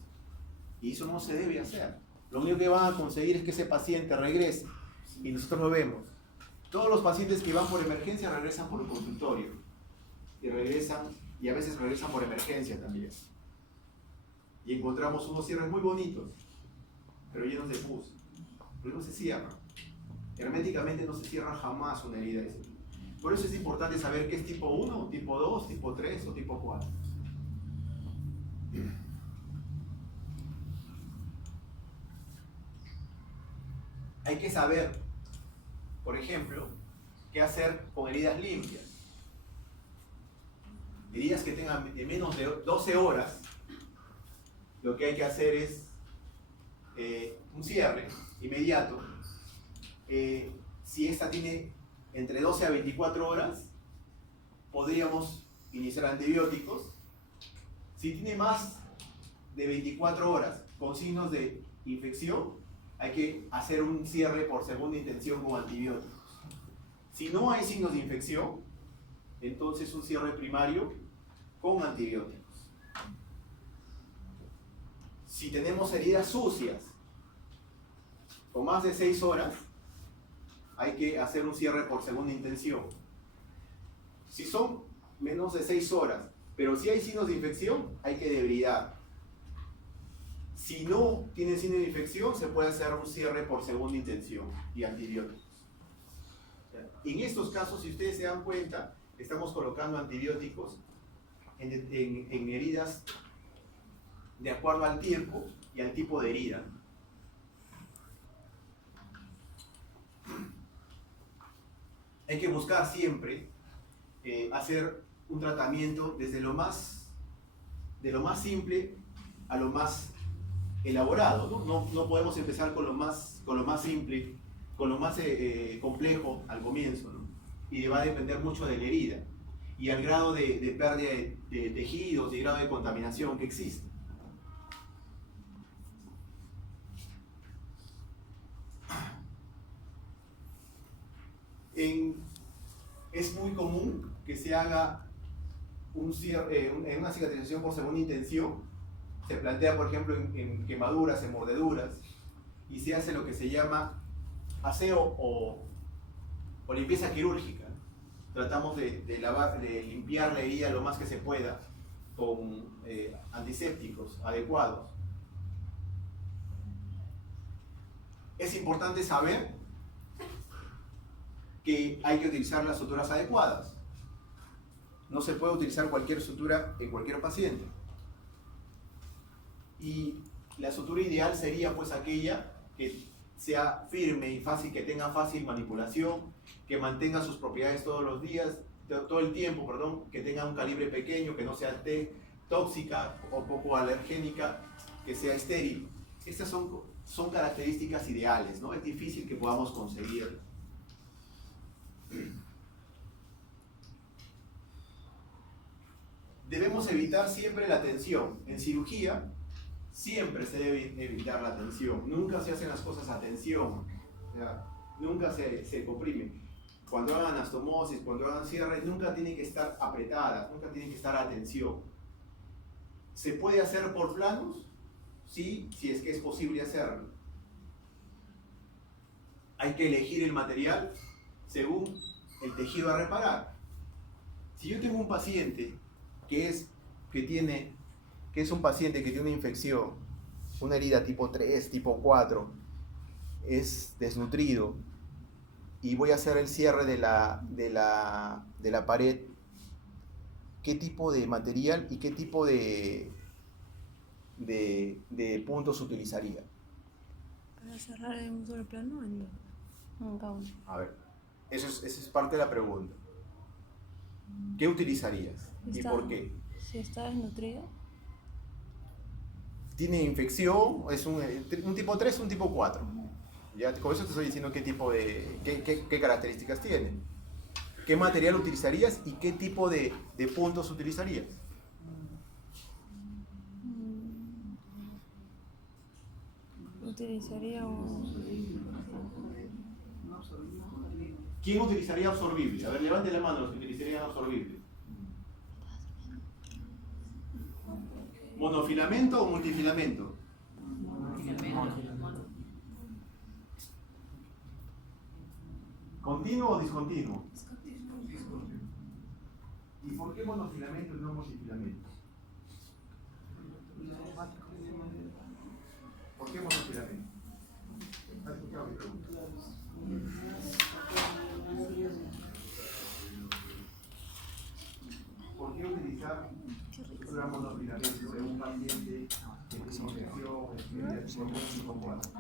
Y eso no se debe hacer. Lo único que van a conseguir es que ese paciente regrese. Y nosotros lo vemos. Todos los pacientes que van por emergencia regresan por el consultorio. Y regresan, y a veces regresan por emergencia también. Y encontramos unos cierres muy bonitos, pero llenos de pus. Pero no se cierra. Herméticamente no se cierra jamás una herida de ese tipo. Por eso es importante saber qué es tipo 1, tipo 2, tipo 3 o tipo 4. Hay que saber, por ejemplo, qué hacer con heridas limpias. Heridas que tengan de menos de 12 horas, lo que hay que hacer es un cierre inmediato. Si esta tiene entre 12 a 24 horas, podríamos iniciar antibióticos. Si tiene más de 24 horas con signos de infección, hay que hacer un cierre por segunda intención con antibióticos. Si no hay signos de infección, entonces un cierre primario con antibióticos. Si tenemos heridas sucias con más de 6 horas, hay que hacer un cierre por segunda intención. Si son menos de 6 horas, pero si hay signos de infección, hay que debridar. Si no tiene signos de infección, se puede hacer un cierre por segunda intención y antibióticos. En estos casos, si ustedes se dan cuenta, estamos colocando antibióticos en heridas de acuerdo al tiempo y al tipo de herida. Hay que buscar siempre hacer un tratamiento desde de lo más simple a lo más elaborado, ¿no? No podemos empezar con lo más simple, con lo más complejo al comienzo, ¿no? Y va a depender mucho de la herida y al grado de pérdida de tejidos y grado de contaminación que existe. Es muy común que se haga en una cicatrización por segunda intención. Se plantea, por ejemplo, en quemaduras, en mordeduras, y se hace lo que se llama aseo o limpieza quirúrgica. Tratamos de limpiar la herida lo más que se pueda con antisépticos adecuados. Es importante saber que hay que utilizar las suturas adecuadas. No se puede utilizar cualquier sutura en cualquier paciente. Y la sutura ideal sería pues aquella que sea firme y fácil, que tenga fácil manipulación, que mantenga sus propiedades todos los días, todo el tiempo, perdón, que tenga un calibre pequeño, que no sea tóxica o poco alergénica, que sea estéril. Estas son características ideales, ¿no? Es difícil que podamos conseguirlas. Debemos evitar siempre la tensión. En cirugía siempre se debe evitar la tensión. Nunca se hacen las cosas a tensión. O sea, nunca se comprime. Cuando hagan anastomosis, cuando hagan cierre, nunca tienen que estar apretadas, nunca tienen que estar a tensión. ¿Se puede hacer por planos? Sí, si es que es posible hacerlo. Hay que elegir el material según el tejido a reparar. Si yo tengo un paciente que es un paciente que tiene una infección, una herida tipo 3, tipo 4, es desnutrido, y voy a hacer el cierre de la pared, ¿qué tipo de material y qué tipo de puntos utilizaría? ¿Para cerrar en un solo plano o en dos? En cada uno. A ver, esa es parte de la pregunta. ¿Qué utilizarías y por qué? Si está desnutrido. ¿Tiene infección? ¿Es un tipo 3 o un tipo 4? Ya, con eso te estoy diciendo qué características tiene. ¿Qué material utilizarías y qué tipo de puntos utilizarías? Utilizaría ¿Quién utilizaría absorbible? A ver, levante la mano los que utilizarían absorbible. ¿Monofilamento o multifilamento? ¿Continuo o discontinuo? ¿Y por qué monofilamento y no multifilamento? ¿Por qué monofilamento? ¿Has escuchado mi pregunta? ¿Por qué utilizar sutura monofilamento en un paciente que tiene infección psicopótica?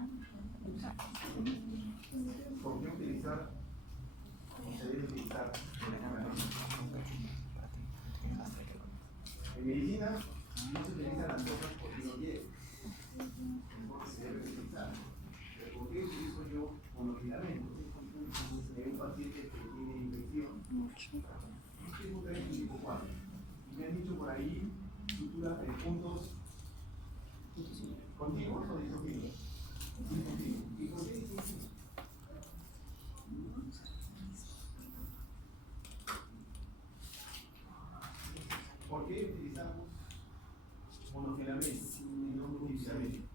¿Por qué utilizar o se debe utilizar en medicina? No se utilizan las cosas porque no quieren, porque se debe utilizar. Pero ¿por qué utilizo yo monofilamento en un paciente que tiene infección? Tengo 3 y tipo 4. Y me han dicho por ahí sutura de puntos continuos o discontinuos. Discontinuos. ¿Y por qué discontinuos? ¿Por qué utilizamos monofilamento y no multifilamento?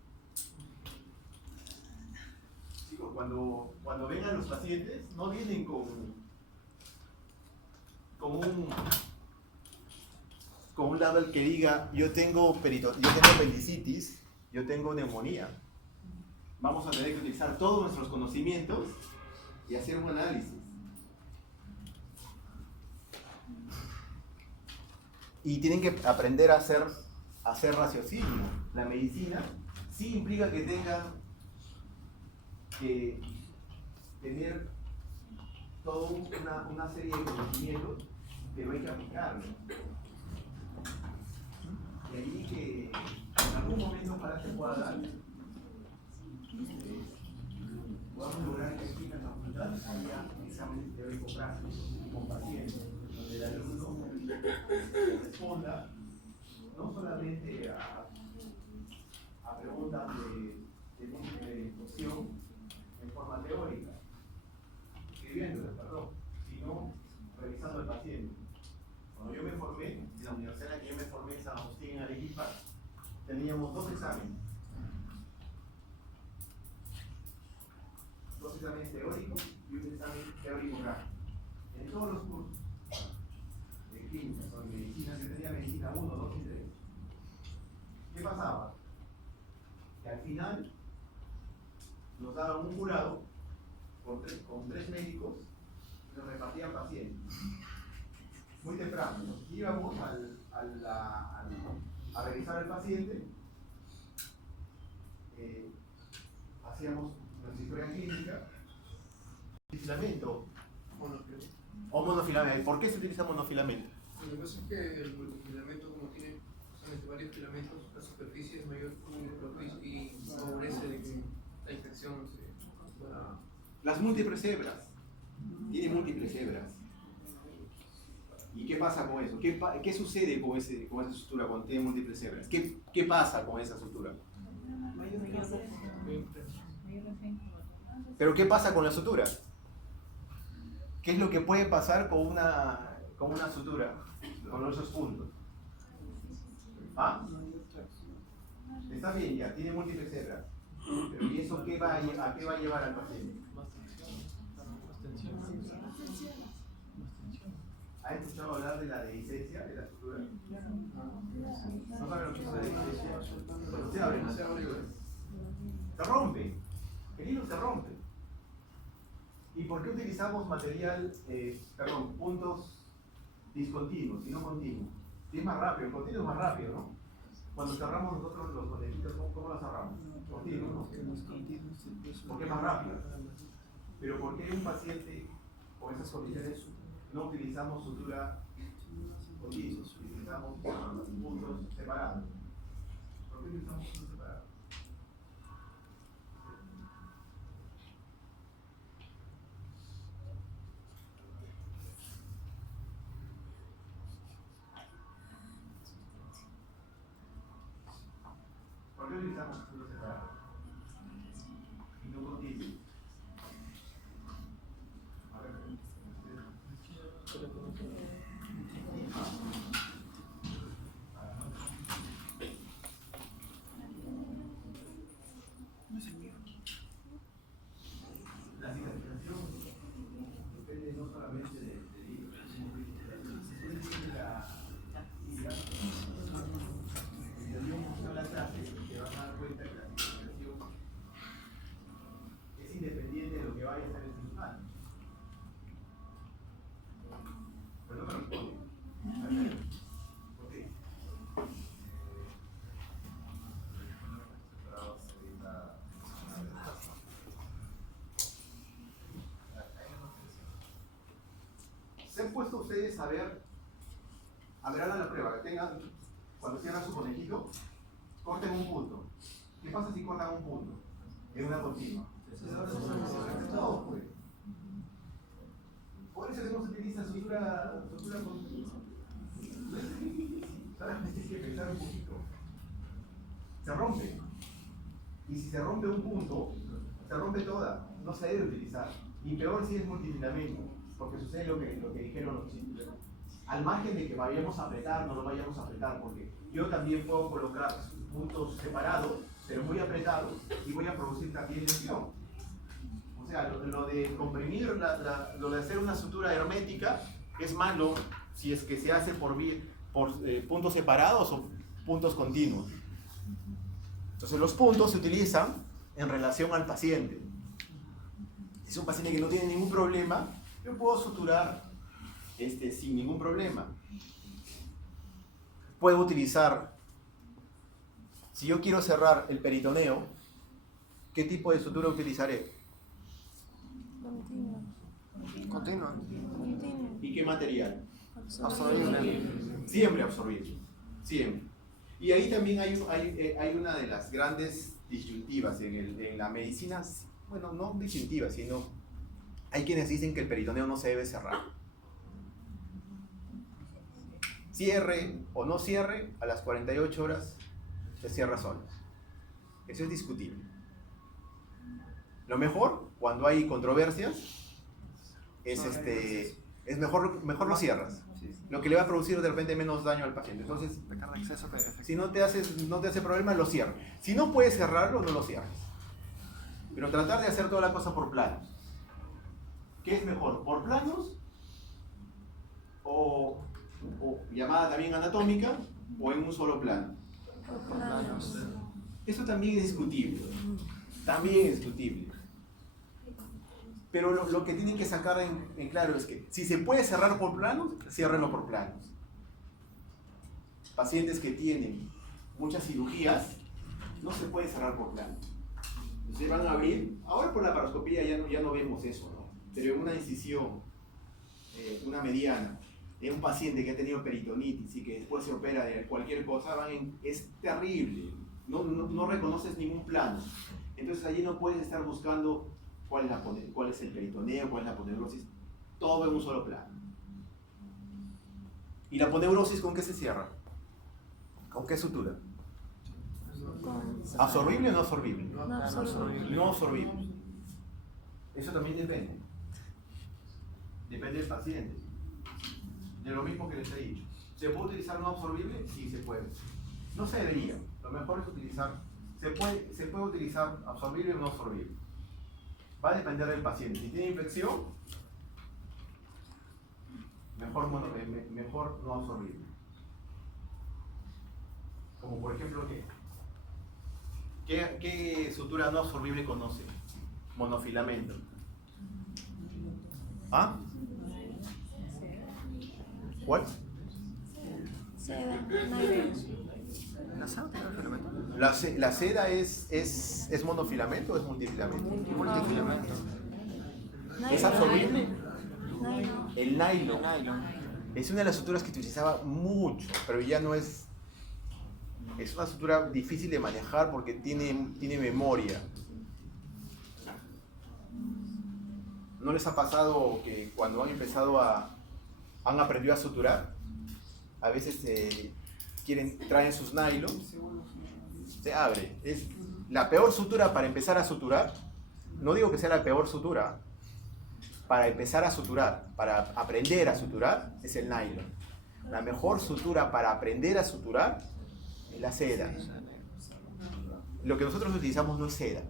Chicos, cuando vengan los pacientes, no vienen con un label que diga yo tengo apendicitis, yo tengo neumonía. Vamos a tener que utilizar todos nuestros conocimientos y hacer un análisis. Y tienen que aprender a hacer raciocinio. La medicina sí implica que tengan que tener toda una serie de conocimientos, pero hay que aplicarlo. Y ahí que en algún momento para se pueda dar, podamos lograr que aquí en la facultad haya exámenes teórico-prácticos con pacientes, donde el alumno responda no solamente a preguntas de cuestión en forma teórica, escribiéndolas, sino revisando al paciente. Cuando yo me formé, en la universidad en la que yo me formé en San Agustín, en Arequipa, teníamos 2 exámenes. 2 exámenes teóricos y un examen teórico práctico. En todos los cursos de clínica o de medicina, yo tenía medicina 1, 2 y 3. ¿Qué pasaba? Que al final nos daban un jurado con 3 médicos y nos repartían pacientes. Muy temprano, nos íbamos a revisar al paciente, hacíamos nuestra historia clínica, filamento o monofilamento. ¿Por qué se utiliza monofilamento? Lo que pasa es que el multifilamento, como tiene justamente varios filamentos, la superficie es mayor y favorece de que la infección se pueda... Las múltiples hebras. Tiene múltiples hebras. ¿Y qué pasa con eso? ¿Qué sucede con esa sutura cuando tiene múltiples hebras? ¿Qué pasa con esa sutura? ¿Pero qué pasa con la sutura? ¿Qué es lo que puede pasar con una sutura? Con esos puntos. ¿Ah? Está bien ya, tiene múltiples hebras. Pero ¿y eso a qué va a llevar al paciente? ¿Ha escuchado hablar de la dehiscencia de la sutura? ¿No saben lo que es la dehiscencia? Cuando se abre, se rompe. El hilo se rompe. ¿Y por qué utilizamos puntos discontinuos y no continuos? Si es más rápido, el continuo es más rápido, ¿no? Cuando cerramos nosotros los conejitos, ¿cómo los cerramos? Continuo, ¿no? Porque es más rápido. Pero ¿por qué un paciente con esas condiciones no utilizamos sutura continua? Utilizamos puntos separados. ¿Por qué utilizamos puntos separados? ¿Por qué utilizamos puntos separados? Y no continuos. han puesto ustedes a ver, hagan la prueba, que tengan, cuando cierran su conejito, corten un punto. ¿Qué pasa si cortan un punto? En una continua. No, pues. Por eso que no se utiliza sutura continua. Solamente hay que pensar un poquito. Se rompe. Y si se rompe un punto, se rompe toda. No se debe utilizar. Y peor si es multifilamento, porque sucede lo que dijeron los chicos. Al margen de que vayamos a apretar, no lo vayamos a apretar, porque yo también puedo colocar puntos separados, pero muy apretados, y voy a producir también lesión. O sea, lo de comprimir, lo de hacer una sutura hermética es malo si es que se hace por puntos separados o puntos continuos. Entonces los puntos se utilizan en relación al paciente. Si es un paciente que no tiene ningún problema, yo puedo suturar sin ningún problema. Puedo utilizar, si yo quiero cerrar el peritoneo, ¿qué tipo de sutura utilizaré? Continua. ¿Y qué material? Absorbible. Siempre absorbible. Siempre. Y ahí también hay una de las grandes disyuntivas en la medicina, bueno, no disyuntivas, sino hay quienes dicen que el peritoneo no se debe cerrar. Cierre o no cierre, a las 48 horas se cierra solo. Eso es discutible. Lo mejor, cuando hay controversias, es mejor lo cierras. Lo que le va a producir de repente menos daño al paciente. Entonces, si no te hace problema, lo cierras. Si no puedes cerrarlo, no lo cierres. Pero tratar de hacer toda la cosa por planos. ¿Qué es mejor? ¿Por planos? ¿O llamada también anatómica? ¿O en un solo plano? Eso también es discutible. También es discutible. Pero lo que tienen que sacar en claro es que si se puede cerrar por planos, ciérrenlo por planos. Pacientes que tienen muchas cirugías, no se puede cerrar por planos. Se van a abrir, ahora por la laparoscopía ya no vemos eso, ¿no? Pero en una incisión, una mediana, de un paciente que ha tenido peritonitis y que después se opera de cualquier cosa, es terrible. No reconoces ningún plano. Entonces allí no puedes estar buscando cuál es el peritoneo, cuál es la aponeurosis, todo en un solo plano. ¿Y la aponeurosis con qué se cierra? ¿Con qué sutura? ¿Absorbible o no absorbible? No absorbible. Eso también depende. Depende del paciente. De lo mismo que les he dicho. ¿Se puede utilizar no absorbible? Sí, se puede. No se debería. Lo mejor es utilizar. Se puede utilizar absorbible o no absorbible. Va a depender del paciente. Si tiene infección, mejor no absorbible. Como por ejemplo, ¿qué sutura no absorbible conoce? Monofilamento. ¿Ah? ¿Cuál? Seda, ¿La seda es monofilamento o es multifilamento? Multifilamento. ¿Es absorbible? Nylon. El nylon. Nylon. Es una de las suturas que utilizaba mucho, pero ya no es. Es una sutura difícil de manejar porque tiene memoria. ¿No les ha pasado que cuando han aprendido a suturar, a veces traen sus nylons, se abre? Es la peor sutura para empezar a suturar. No digo que sea la peor sutura. Para empezar a suturar, para aprender a suturar, es el nylon. La mejor sutura para aprender a suturar es la seda. Lo que nosotros utilizamos no es seda.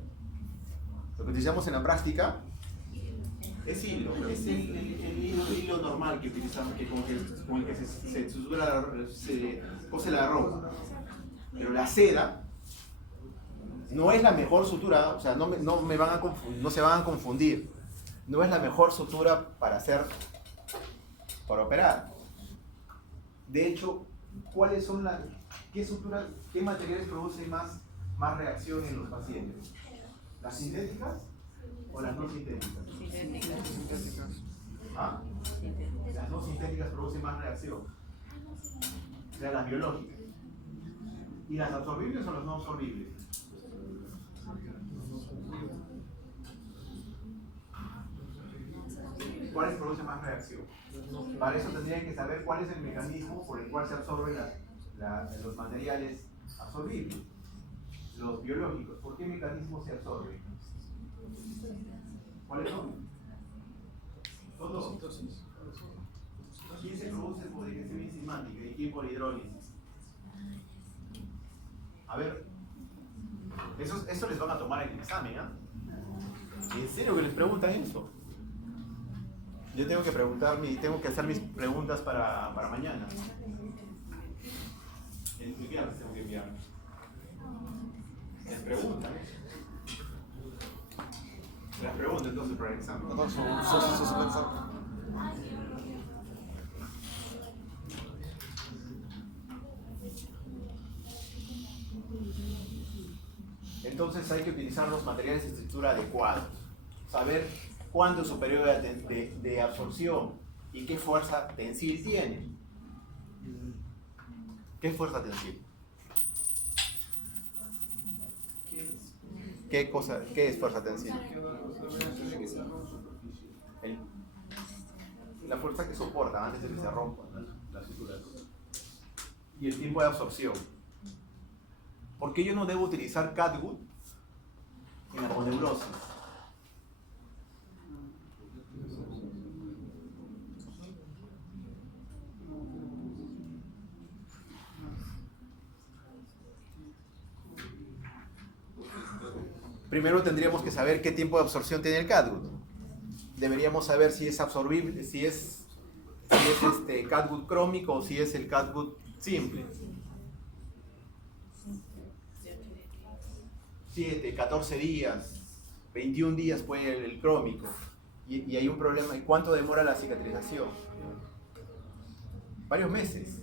Lo que utilizamos en la práctica es hilo. Es el hilo normal que utilizamos, con el que se sutura, se cose la ropa. Pero la seda no es la mejor sutura, o sea, no se van a confundir. No es la mejor sutura para operar. De hecho, qué materiales producen más reacción en los pacientes? ¿Las sintéticas o las no sintéticas? Sintéticas. ¿Ah? Las no sintéticas producen más reacción. O sea, las biológicas. ¿Y las absorbibles o las no absorbibles? ¿Cuáles producen más reacción? Para eso tendrían que saber cuál es el mecanismo por el cual se absorben los materiales absorbibles, los biológicos. ¿Por qué mecanismo se absorben? ¿Cuáles son? Son dos. ¿Quién se produce por digestión enzimática y quién por hidrólisis? A ver, eso les van a tomar en el examen, ¿ah? ¿En serio que les preguntan eso? Yo tengo que tengo que hacer mis preguntas para mañana. El viernes tengo que enviar. Les preguntan. Las preguntas entonces para el examen. Entonces hay que utilizar los materiales de estructura adecuados. Saber cuánto es su periodo de absorción y qué fuerza tensil tiene. ¿Qué fuerza tensil? ¿Qué es fuerza tensil? La fuerza que soporta antes de que se rompan las suturas. Y el tiempo de absorción. ¿Por qué yo no debo utilizar catgut en la poneurosis? Primero tendríamos que saber qué tiempo de absorción tiene el catgut. Deberíamos saber si es absorbible, si es catgut crómico o si es el catgut simple. 7, 14 días, 21 días puede el crómico. Y hay un problema. ¿Y cuánto demora la cicatrización? Varios meses.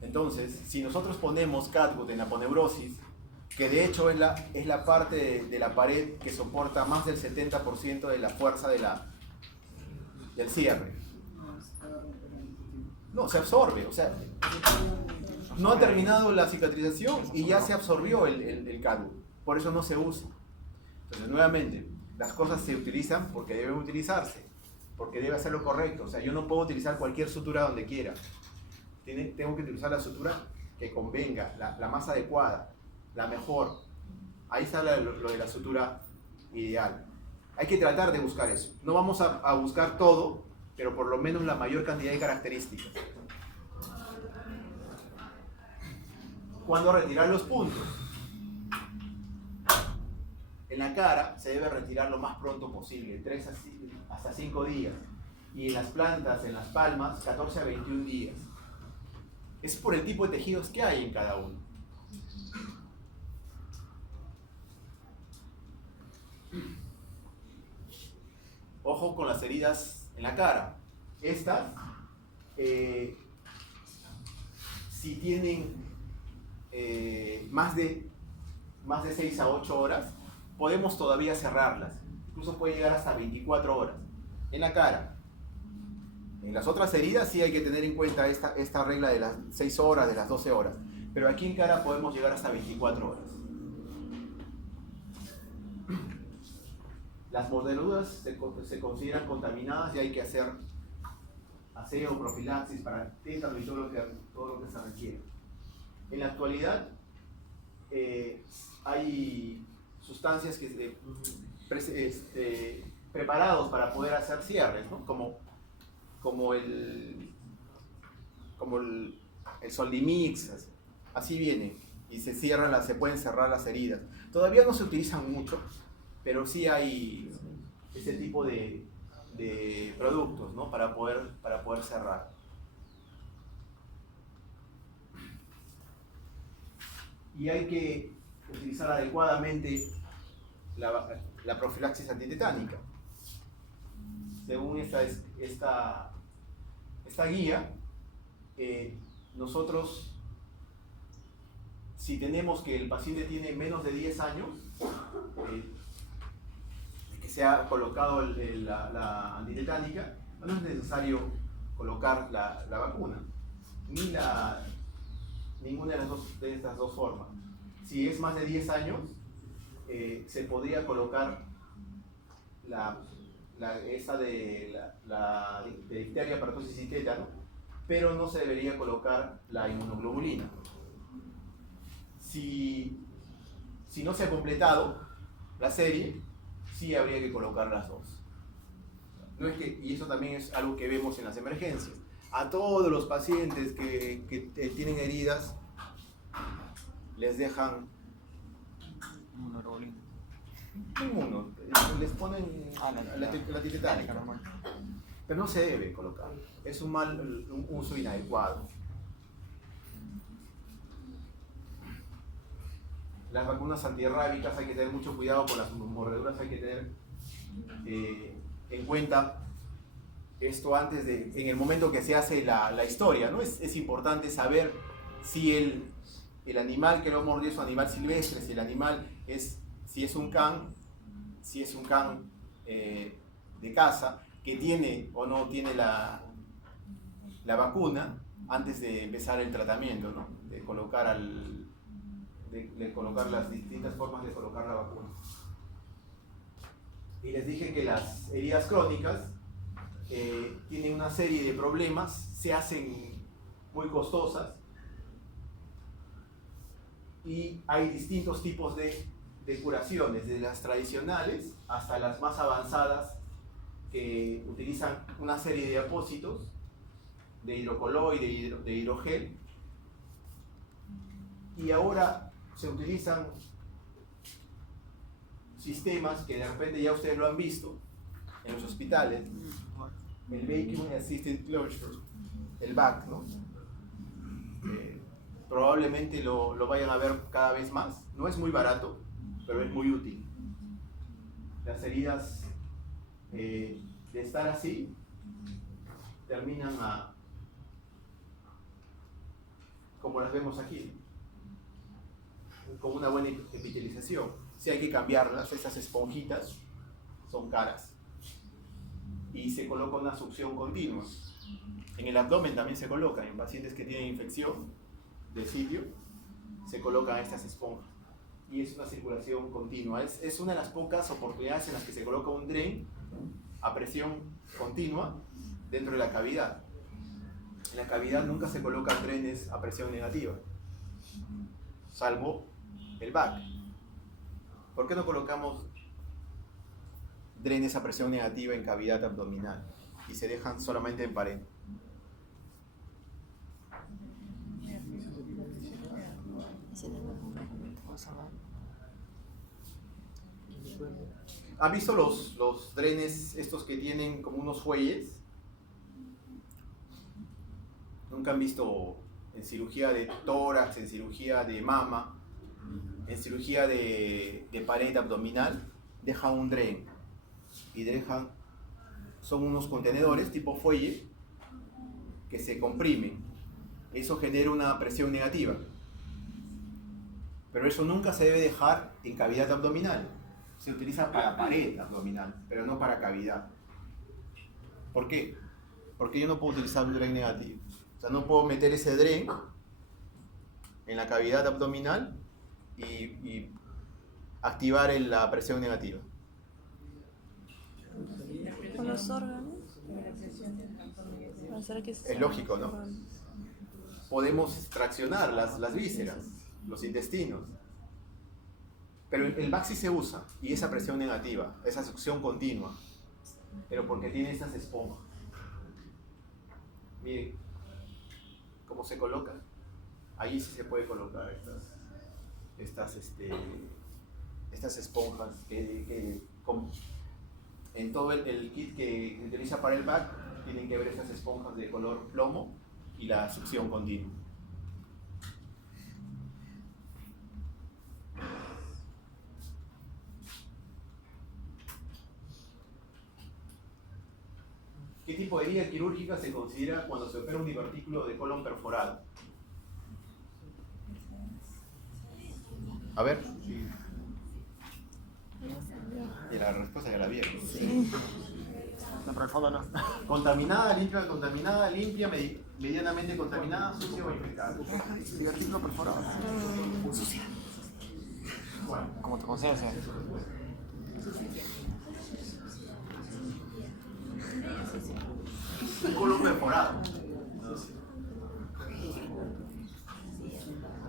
Entonces, si nosotros ponemos catgut en la poneurosis, que de hecho es la parte de la pared que soporta más del 70% de la fuerza del cierre. No, se absorbe, o sea, no ha terminado la cicatrización y ya se absorbió el catgut. Por eso no se usa. Entonces, nuevamente, las cosas se utilizan porque deben utilizarse, porque debe hacer lo correcto. O sea, yo no puedo utilizar cualquier sutura donde quiera. Tengo que utilizar la sutura que convenga, la más adecuada, la mejor. Ahí está lo de la sutura ideal. Hay que tratar de buscar eso. No vamos a buscar todo, pero por lo menos la mayor cantidad de características. ¿Cuándo retirar los puntos? En la cara se debe retirar lo más pronto posible, 3 hasta 5 días. Y en las plantas, en las palmas, 14 a 21 días. Es por el tipo de tejidos que hay en cada uno. Ojo con las heridas en la cara. Estas, si tienen más de 6 a 8 horas, podemos todavía cerrarlas. Incluso puede llegar hasta 24 horas en la cara. En las otras heridas sí hay que tener en cuenta esta regla de las 6 horas, de las 12 horas. Pero aquí en cara podemos llegar hasta 24 horas. Las mordeduras se consideran contaminadas y hay que hacer aseo, profilaxis para tétano y todo lo que se requiere. En la actualidad hay sustancias preparados para poder hacer cierres, ¿no? como el Soldimix, así viene, y se pueden cerrar las heridas. Todavía no se utilizan mucho, pero sí hay ese tipo de productos, ¿no? para poder cerrar. Y hay que utilizar adecuadamente la profilaxis antitetánica. Según esta guía, nosotros, si tenemos que el paciente tiene menos de 10 años, hay que se ha colocado la antitetánica, no es necesario colocar la vacuna, ni ninguna de estas dos formas. Si es más de 10 años, se podría colocar esa de difteria, pertosis y tétano, pero no se debería colocar la inmunoglobulina. Si no se ha completado la serie, sí habría que colocar las dos. No es que, y eso también es algo que vemos en las emergencias. A todos los pacientes que tienen heridas, les dejan Inmunoglobulina. inmuno, les ponen la antitetánica, normal. pero no se debe colocar. Es un uso inadecuado. Las vacunas antirrábicas hay que tener mucho cuidado con las mordeduras, hay que tener en cuenta esto antes en el momento que se hace la historia, ¿no? Es importante saber si el animal que lo mordió es un animal silvestre, si el animal si es un can de caza, que tiene o no tiene la vacuna antes de empezar el tratamiento, ¿no? De colocar las distintas formas de colocar la vacuna. Y les dije que las heridas crónicas tienen una serie de problemas, se hacen muy costosas y hay distintos tipos de curaciones, desde las tradicionales hasta las más avanzadas que utilizan una serie de apósitos de hidrocoloide, de hidrogel, y ahora se utilizan sistemas que de repente ya ustedes lo han visto en los hospitales, el Vacuum Assisted Closure, el VAC, ¿no? Probablemente lo vayan a ver cada vez más. No es muy barato, pero es muy útil. Las heridas de estar así terminan como las vemos aquí, con una buena epitelización. Si hay que cambiarlas, esas esponjitas son caras y se coloca una succión continua. En el abdomen también se coloca, en pacientes que tienen infección de sitio se colocan estas esponjas y es una circulación continua. Es una de las pocas oportunidades en las que se coloca un drain a presión continua dentro de la cavidad. En la cavidad nunca se colocan drenes a presión negativa, salvo el VAC. ¿Por qué no colocamos drenes a presión negativa en cavidad abdominal y se dejan solamente en pared? ¿Han visto los drenes estos que tienen como unos fuelles? ¿Nunca han visto en cirugía de tórax, en cirugía de mama, en cirugía de pared abdominal? Dejan un dren y son unos contenedores tipo fuelle que se comprimen. Eso genera una presión negativa. Pero eso nunca se debe dejar en cavidad abdominal. Se utiliza para pared abdominal, pero no para cavidad. ¿Por qué? Porque yo no puedo utilizar un dren negativo. O sea, no puedo meter ese dren en la cavidad abdominal y activar la presión negativa. Con los órganos. Es lógico, ¿no? Podemos traccionar las vísceras, los intestinos. Pero el VAC sí se usa, y esa presión negativa, esa succión continua, pero porque tiene estas esponjas. Miren cómo se coloca. Ahí sí se puede colocar estas esponjas en todo el kit que se utiliza para el VAC tienen que ver estas esponjas de color plomo y la succión continua. ¿Qué tipo de herida quirúrgica se considera cuando se opera un divertículo de colon perforado? A ver. Y la respuesta ya la vieron. Sí. No, pero el fondo no. Contaminada, limpia, medianamente contaminada, sucia o infectada. Divertirlo perforado. Bueno, Como tu conciencia. un colon perforado.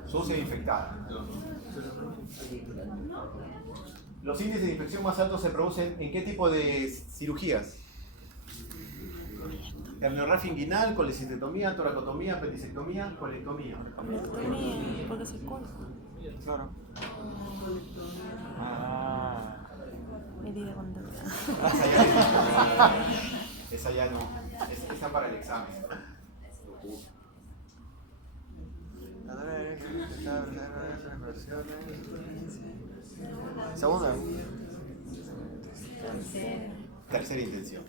Sucia e infectada. Los índices de infección más altos se producen en qué tipo de cirugías? Herniorrafia inguinal, colecistectomía, toracotomía, apendicectomía, colectomía. También, porque se corta. Claro. Ah. Herida contaminada. Esa ya no. Esa para el examen. Segunda. Tercera intención.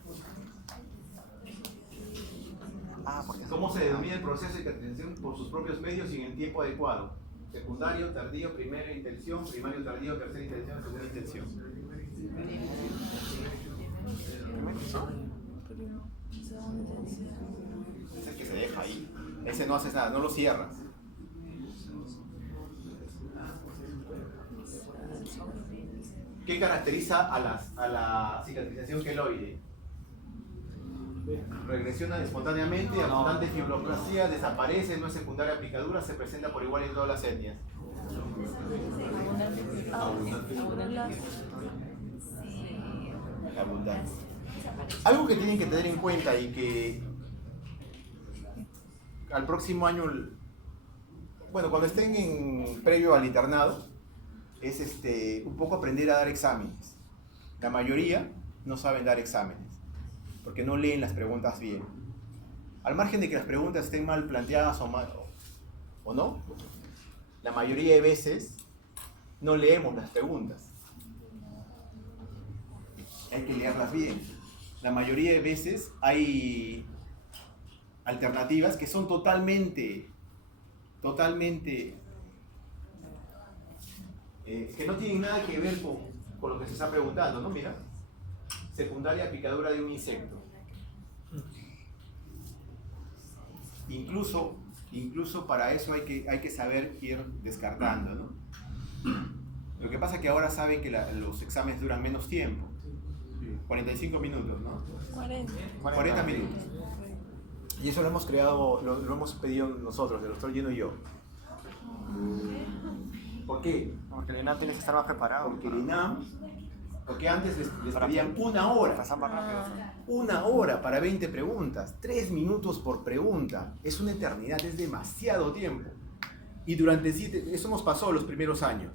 Ah, porque ¿Cómo se denomina el proceso de atención por sus propios medios y en el tiempo adecuado? Secundario, tardío, primera intención, primario, tardío, tercera intención, segunda intención. Es el que se deja ahí. Ese no haces nada, no lo cierras. ¿Qué caracteriza a la cicatrización queloide? Regresiona espontáneamente, abundante fibroblastia, desaparece, no es secundaria a picadura, se presenta por igual en todas las etnias. Abundante. Algo que tienen que tener en cuenta y que al próximo año, bueno, cuando estén en previo al internado, es un poco aprender a dar exámenes. La mayoría no saben dar exámenes, porque no leen las preguntas bien. Al margen de que las preguntas estén mal planteadas o no, la mayoría de veces no leemos las preguntas. Hay que leerlas bien. La mayoría de veces hay alternativas que son totalmente que no tienen nada que ver con lo que se está preguntando, ¿no? Mira, secundaria picadura de un insecto. Incluso para eso hay que saber ir descartando, ¿no? Lo que pasa es que ahora saben que los exámenes duran menos tiempo, 45 minutos, ¿no? 40 minutos. Y eso lo hemos creado, lo hemos pedido nosotros, el doctor Lleno y yo. ¿Por qué? Porque el ENAM tiene que estar más preparado. Porque antes les pedían una hora. Pasar más rápido. Una hora para 20 preguntas, 3 minutos por pregunta. Es una eternidad, es demasiado tiempo. Y durante eso nos pasó los primeros años.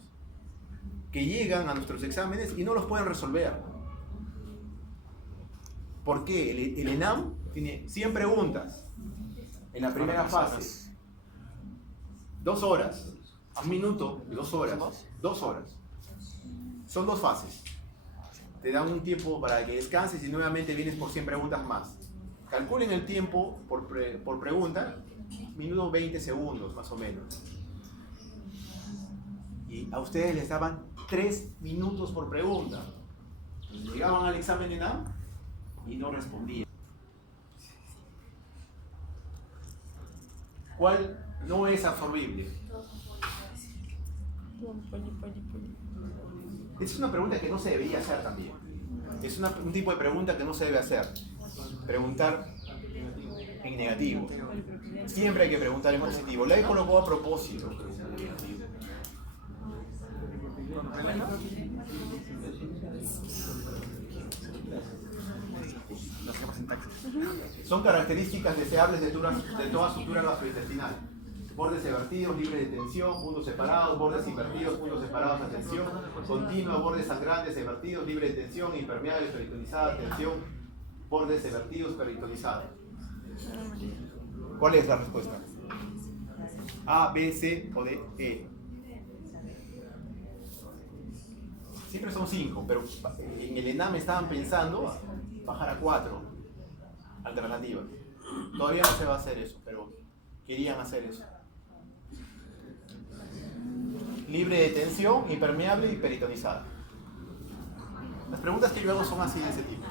Que llegan a nuestros exámenes y no los pueden resolver. ¿Por qué? El ENAM tiene 100 preguntas en la primera fase. 2 horas. 1 minuto, 2 horas. 2 horas. Son 2 fases. Te dan un tiempo para que descanses y nuevamente vienes por 100 preguntas más. Calculen el tiempo por pregunta, minuto 20 segundos más o menos. Y a ustedes les daban 3 minutos por pregunta. Llegaban al examen de NAM y no respondían. ¿Cuál no es absorbible? Es una pregunta que no se debería hacer también. Es un tipo de pregunta que no se debe hacer. Preguntar en negativo. Siempre hay que preguntar en positivo. La he colocado a propósito. Son características deseables de toda sutura gastrointestinal. Bordes evertidos, libres de tensión, puntos separados, bordes invertidos, puntos separados a tensión, continua, bordes sangrantes, evertidos, libre de tensión, impermeable, peritonizada, tensión, bordes evertidos, peritonizada. ¿Cuál es la respuesta? A, B, C o D, E. Siempre son 5, pero en el ENAM estaban pensando bajar a 4 alternativas. Todavía no se va a hacer eso, pero querían hacer eso. Libre de tensión, impermeable y peritonizada. Las preguntas que yo hago son así de ese tipo.